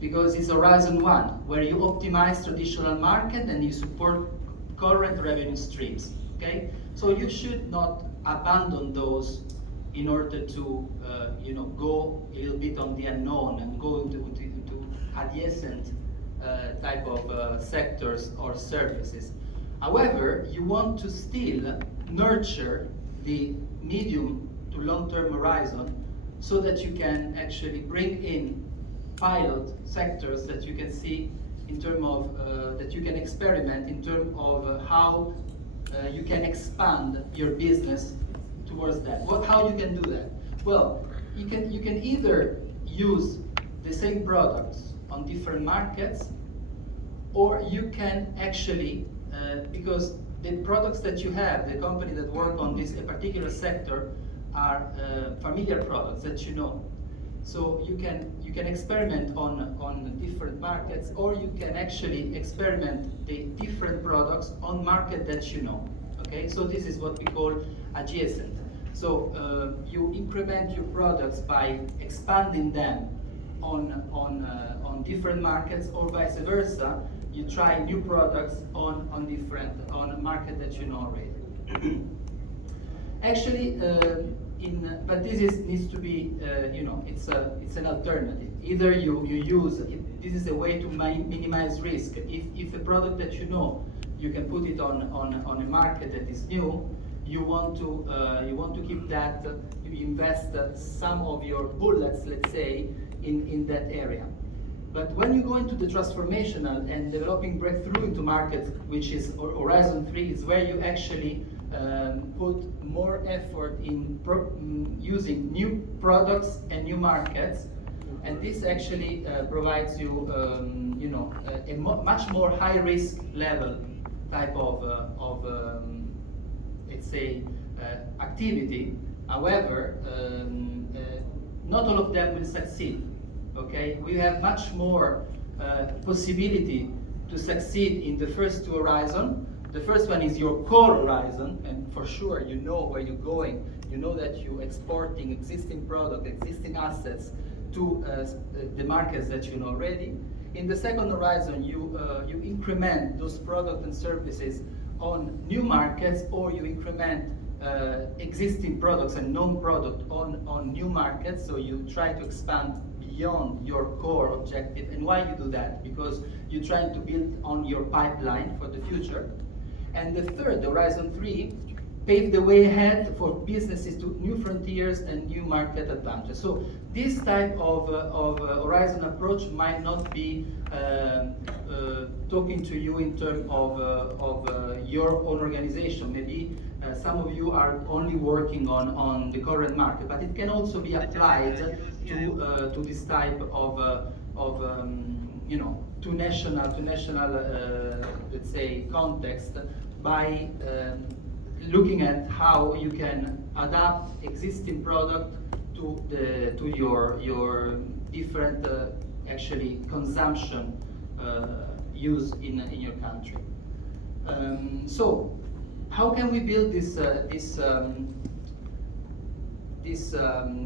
Because it's Horizon 1, where you optimize traditional market and you support current revenue streams, okay? So you should not abandon those in order to go a little bit on the unknown and go into adjacent type of sectors or services. However, you want to still nurture the medium to long-term horizon so that you can actually bring in pilot sectors that you can see in terms of, that you can experiment in terms of how you can expand your business towards that. How you can do that? Well, you can either use the same products on different markets, or you can actually, because the products that you have, the company that work on this particular sector are familiar products that you know. So you can experiment on different markets, or you can actually experiment the different products on market that you know. Okay, so this is what we call adjacent. So you increment your products by expanding them on different markets, or vice versa. You try new products on a market that you know already. Actually, but this needs to be, it's an alternative. Either you use this is a way to minimize risk. If a product that you know, you can put it on a market that is new. You want to keep that. You invest some of your bullets, let's say, in that area. But when you go into the transformational and developing breakthrough into markets, which is Horizon 3, is where you actually put more effort in using new products and new markets, and this actually provides you, a much more high risk level type of let's say, activity. However, not all of them will succeed. Okay, we have much more possibility to succeed in the first two horizons. The first one is your core horizon, and for sure you know where you're going. You know that you're exporting existing product, existing assets to the markets that you know already. In the second horizon, you increment those products and services on new markets, or you increment existing products and known product on new markets. So you try to expand beyond your core objective. And why you do that? Because you're trying to build on your pipeline for the future. And the third, Horizon 3, pave the way ahead for businesses to new frontiers and new market advantages. So this type of horizon approach might not be talking to you in terms of your own organization. Maybe some of you are only working on the current market, but it can also be applied to this type of to national let's say context, by looking at how you can adapt existing product to your different actually consumption use in your country. So how can we build this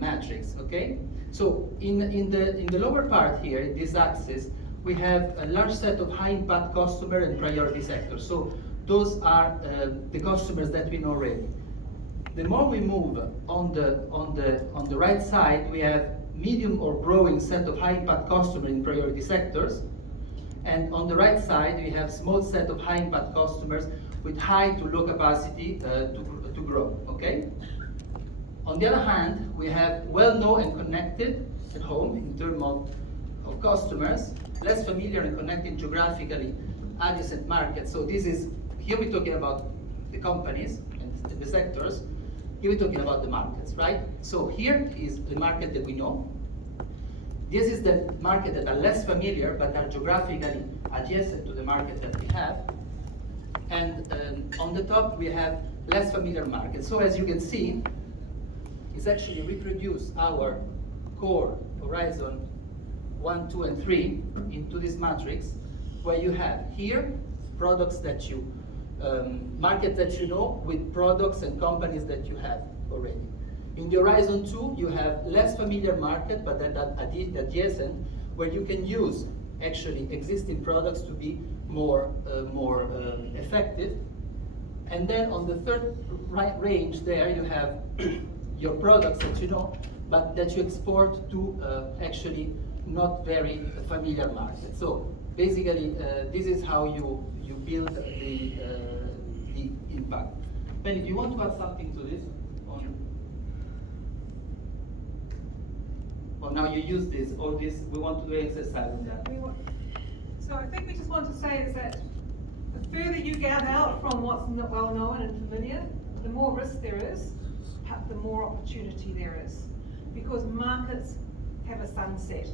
matrix? Okay, so in the lower part here, this axis, we have a large set of high impact customer and priority sectors. So those are the customers that we know already. The more we move on the right side, we have medium or growing set of high impact customers in priority sectors. And on the right side, we have small set of high impact customers with high to low capacity to grow, okay? On the other hand, we have well-known and connected at home in terms of customers, less familiar and connected geographically adjacent markets. So this is, here we're talking about the companies and the sectors. Here we're talking about the markets, right? So here is the market that we know. This is the market that are less familiar but are geographically adjacent to the market that we have. And on the top we have less familiar markets. So as you can see, it's actually reproduce our core horizon 1, 2, and 3 into this matrix, where you have here products that you, markets that you know with products and companies that you have already. In the horizon 2, you have less familiar market, but that adjacent, where you can use actually existing products to be more effective. And then on the third range there, you have your products that you know, but that you export to actually not very familiar markets. So basically, this is how you build the impact. Penny, do you want to add something to this? Or now you use this, or this, we want to do exercise on that? So I think we just want to say is that the further you get out from what's well known and familiar, the more risk there is, but the more opportunity there is. Because markets have a sunset,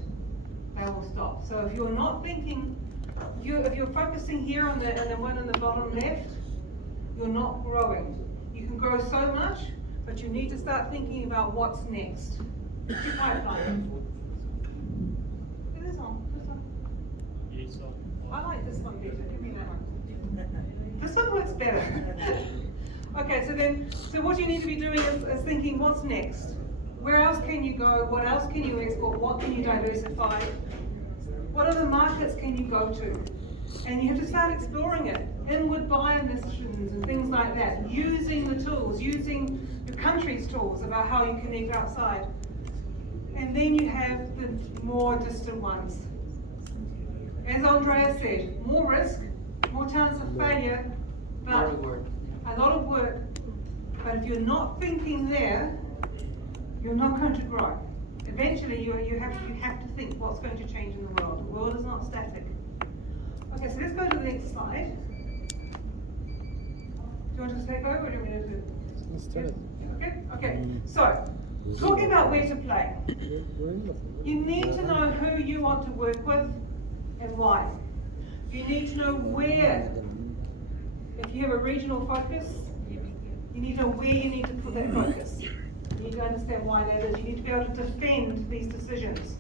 they will stop. So if you're not thinking, if you're focusing here on the one in the bottom left, you're not growing. You can grow so much, but you need to start thinking about what's next. What's your pipeline? It is on. This one. It's on. I like this one better. Give me that one. This one works better. Okay, so what you need to be doing is thinking, what's next? Where else can you go? What else can you export? What can you diversify? What other markets can you go to? And you have to start exploring it. Inward buyer missions and things like that. Using the tools, using the country's tools about how you connect outside. And then you have the more distant ones. As Andrea said, more risk, more chance of failure, but a lot of work. But if you're not thinking there, you're not going to grow. Eventually, you have to think what's going to change in the world. The world is not static. Okay, so let's go to the next slide. Do you want to take over, or do you want me to do? Let's start it. Okay. So, talking about where to play. You need to know who you want to work with and why. You need to know where. If you have a regional focus, you need to know where you need to put that focus. You need to understand why that is. You need to be able to defend these decisions.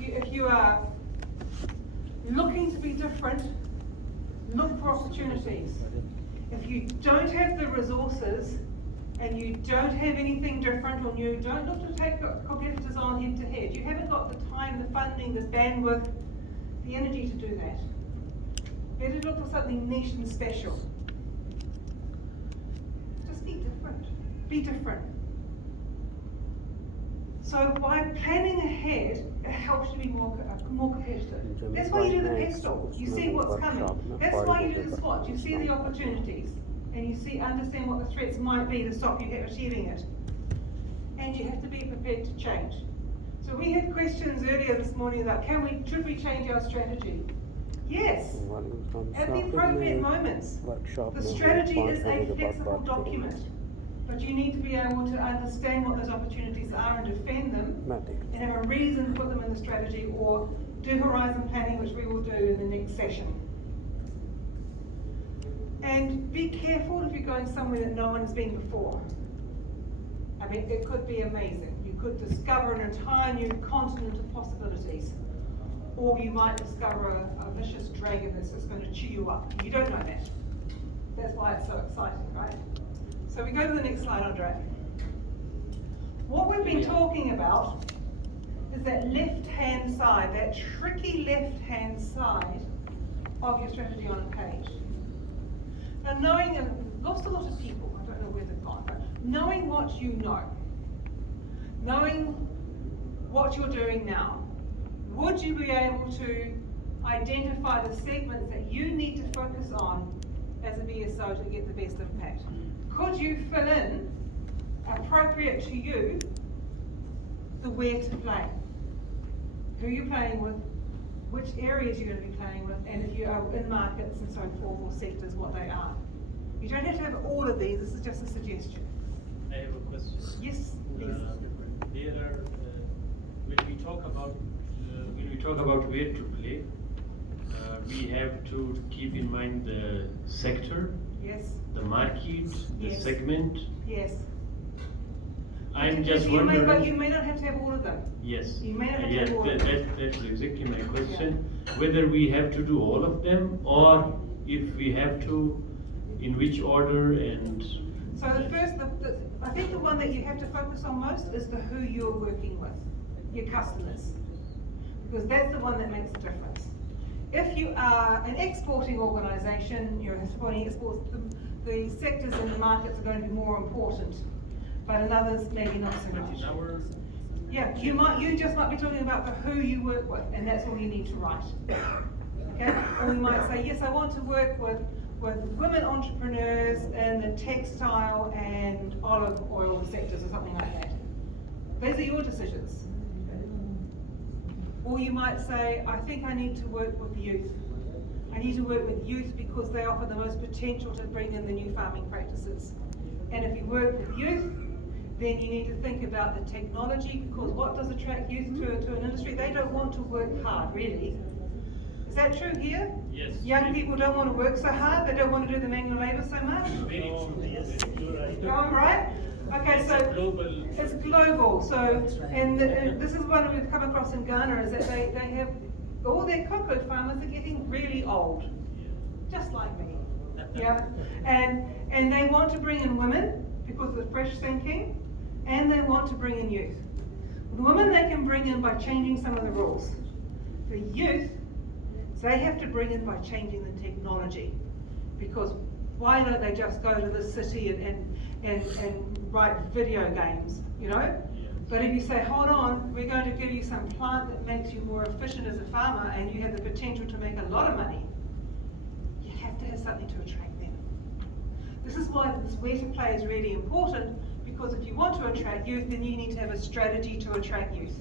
If you are looking to be different, look for opportunities. If you don't have the resources and you don't have anything different or new, don't look to take competitors on head to head. You haven't got the time, the funding, the bandwidth, the energy to do that. Better look for something niche and special. Just be different. Be different. So by planning ahead, it helps you be more competitive. That's why you do the PESTLE. You see what's coming. That's why you do the SWOT. You see the opportunities. And you understand what the threats might be to stop you achieving it. And you have to be prepared to change. So we had questions earlier this morning about should we change our strategy? Yes, at the appropriate moments. The strategy is a flexible document. But you need to be able to understand what those opportunities are and defend them, and have a reason to put them in the strategy, or do horizon planning, which we will do in the next session. And be careful if you're going somewhere that no one has been before. I mean, it could be amazing. You could discover an entire new continent of possibilities. Or you might discover a vicious dragon that's just going to chew you up. You don't know that. That's why it's so exciting, right? So we go to the next slide, Andrea. What we've been talking about is that left-hand side, that tricky left-hand side of your strategy on a page. Now knowing, and lost a lot of people, I don't know where they've gone, but knowing what you know, knowing what you're doing now, would you be able to identify the segments that you need to focus on as a BSO to get the best impact? Could you fill in, appropriate to you, the where to play? Who you're playing with, which areas you're going to be playing with, and if you are in markets and so forth, or sectors, what they are. You don't have to have all of these, this is just a suggestion. I have a question. Yes, please. There are, when we talk about where to play, we have to keep in mind the sector, Yes. the market, the Yes. segment. Yes. I'm But just you may, wondering. but you may not have to have all of them. Yes. You may not have to Yeah, have all of them. that's exactly my question. Whether we have to do all of them, or if we have to, in which order, and. So the first, I think the one that you have to focus on most is the who you're working with, your customers, because that's the one that makes the difference. If you are an exporting organisation, you're supporting exports, the sectors in the markets are going to be more important, but in others maybe not so much. Yeah, you just might be talking about the who you work with, and that's all you need to write. Okay, or you might say, yes, I want to work with women entrepreneurs in the textile and olive oil sectors or something like that. Those are your decisions. Or you might say, I think I need to work with youth. I need to work with youth because they offer the most potential to bring in the new farming practices. And if you work with youth, then you need to think about the technology, because what does attract youth to an industry? They don't want to work hard, really. Is that true here? Yes. Young people don't want to work so hard, they don't want to do the manual labor so much? Very true, yes, you're right. Going right? Okay, so it's global. So, and this is one we've come across in Ghana, is that they have, all their cocoa farmers are getting really old, just like me. Yeah, and they want to bring in women because of the fresh thinking, and they want to bring in youth. The women they can bring in by changing some of the rules. The youth, they have to bring in by changing the technology, because why don't they just go to the city and write video games, you know? But if you say, hold on, we're going to give you some plant that makes you more efficient as a farmer and you have the potential to make a lot of money, you have to have something to attract them. This is why this where to play is really important, because if you want to attract youth, then you need to have a strategy to attract youth.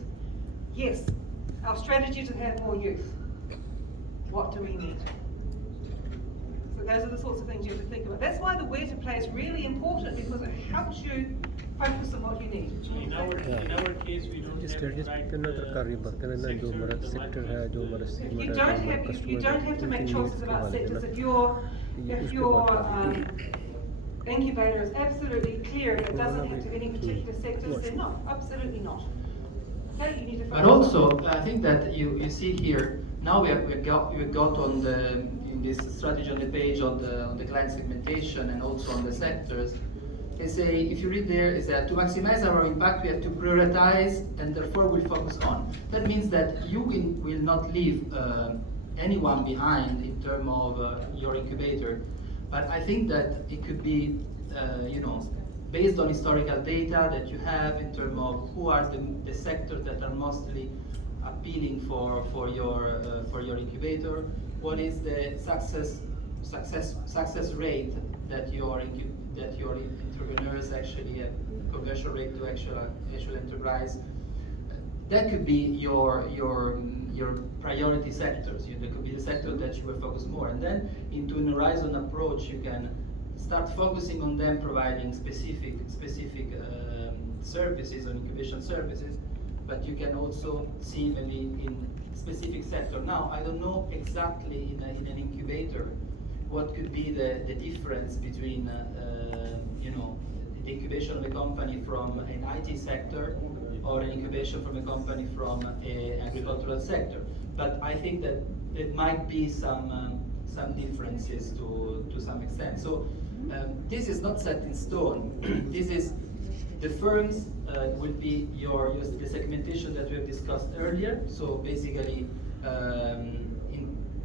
Yes, our strategy is to have more youth. What do we need? So those are the sorts of things you have to think about. That's why the where to play is really important, because it helps you focus on what you need. In our case, we don't have strategies right, पे नजर कर रही बात करें ना जो हमारा sector है जो हमारा You don't have to make choices about sectors. If your incubator is absolutely clear, it doesn't have to be any particular sectors, then no, absolutely not. Okay, you need to focus. But also, I think that you see here, now we got on in this strategy on the page on the client segmentation and also on the sectors. They say, if you read there, is that to maximize our impact, we have to prioritize and therefore we'll focus on. That means that you will not leave anyone behind in terms of your incubator. But I think that it could be, based on historical data that you have in terms of who are the sectors that are mostly appealing for your incubator, what is the success rate that your entrepreneurs actually have, conversion rate to actual enterprise. That could be your priority sectors. That could be the sector that you will focus more, and then into an horizon approach, you can start focusing on them, providing specific services or incubation services. But you can also see maybe in specific sector. Now, I don't know exactly in an incubator what could be the difference between the incubation of a company from an IT sector or an incubation from a company from an agricultural sector. But I think that there might be some differences to some extent. So this is not set in stone. This is the firms will be the segmentation that we have discussed earlier. So basically,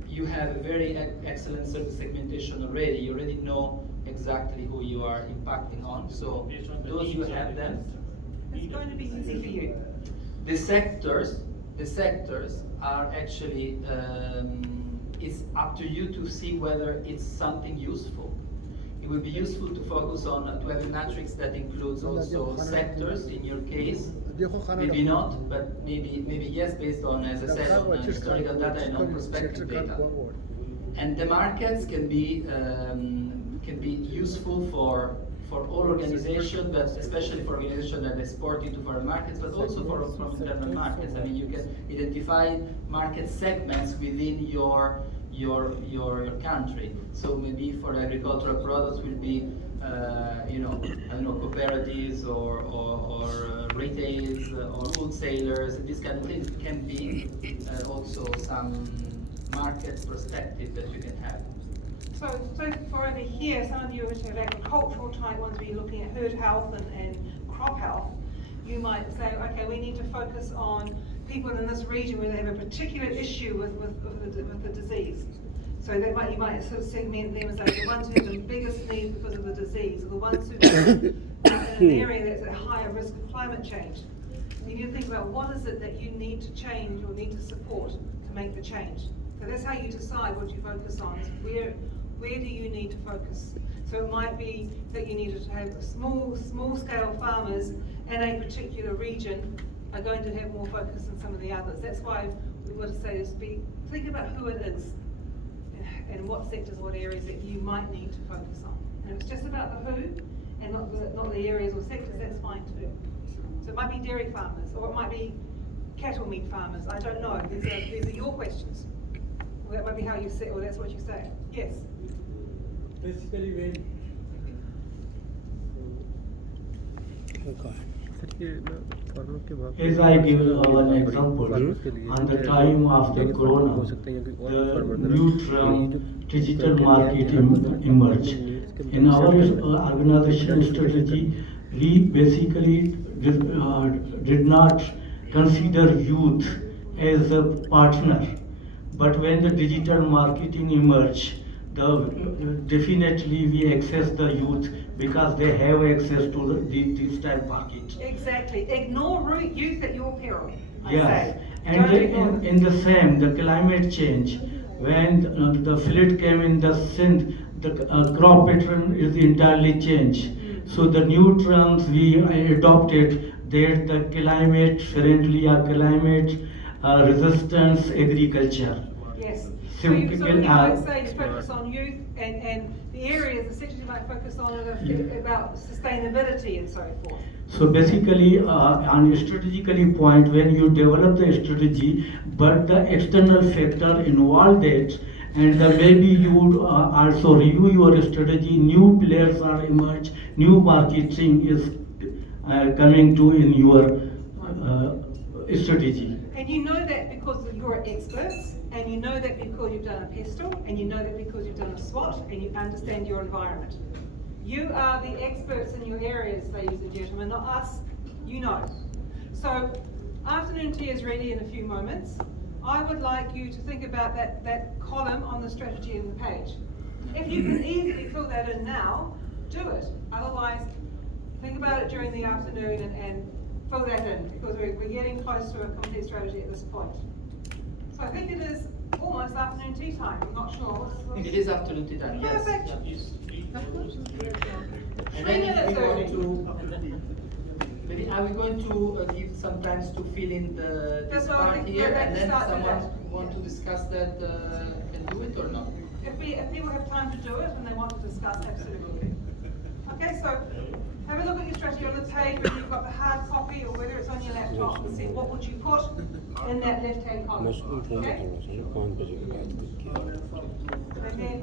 you have a very excellent service segmentation already. You already know exactly who you are impacting on. So those who have them, it's going to be easy for you. The sectors are actually, it's up to you to see whether it's something useful. It would be useful to focus on, to have a matrix that includes also sectors in your case. Maybe not, but maybe yes, based on, as I said, on historical data and on prospective data. And the markets can be useful for all organizations, but especially for organizations that export into foreign markets, but also from internal markets. I mean, you can identify market segments within your your country. So maybe for agricultural products will be I don't know, cooperatives or retails or wholesalers. This kind of things can be also some market perspective that you can have. So for over here, some of you which have agricultural type ones where you're looking at herd health and crop health, you might say, okay, we need to focus on people in this region where they have a particular issue with the disease. So you might sort of segment them as like the ones who have the biggest need because of the disease, or the ones who are in an area that's at higher risk of climate change. You need to think about what is it that you need to change or need to support to make the change. So that's how you decide what you focus on. Where do you need to focus? So it might be that you need to have small scale farmers in a particular region are going to have more focus than some of the others. That's why we want to say is think about who it is and what sectors, what areas that you might need to focus on. And if it's just about the who and not the areas or sectors, that's fine too. So it might be dairy farmers, or it might be cattle meat farmers. I don't know. These are your questions. Or that might be how you say, or that's what you say. Yes. Basically, when as I give an example, on the time of the corona, the new term digital marketing emerged. In our organization strategy, we basically did not consider youth as a partner. But when the digital marketing emerged, definitely we access the youth because they have access to this type market. Exactly. Ignore youth at your peril. Yes, and in the same, the climate change, when the flood came in the Sindh, the crop pattern is entirely changed. So the new terms we adopted, that the climate friendly or climate resistance agriculture. Yes. So you might say you focus on youth and the areas, the sections you might focus on are about sustainability and so forth. So basically, on a strategically point, when you develop the strategy, but the external factor involved it, and maybe you would also review your strategy, new players are emerged, new marketing is coming to in your strategy. And you know that because you're experts, and you know that because you've done a pestle, and you know that because you've done a SWOT, and you understand your environment. You are the experts in your areas, ladies and gentlemen, not us, you know. So, afternoon tea is ready in a few moments. I would like you to think about that column on the strategy in the page. If you can easily fill that in now, do it. Otherwise, think about it during the afternoon and fill that in, because we're getting close to a complete strategy at this point. So I think it is almost afternoon tea time. I'm not sure. It is afternoon tea time, yes. Perfect. And then if we want to, maybe are we going to give some time to fill in this part here, and then someone want to discuss that can do it or not? If people have time to do it and they want to discuss, absolutely. Okay, so have a look at your strategy on the page, whether you've got the hard copy or whether it's on your laptop, and see what would you put in that left-hand column. Okay? And then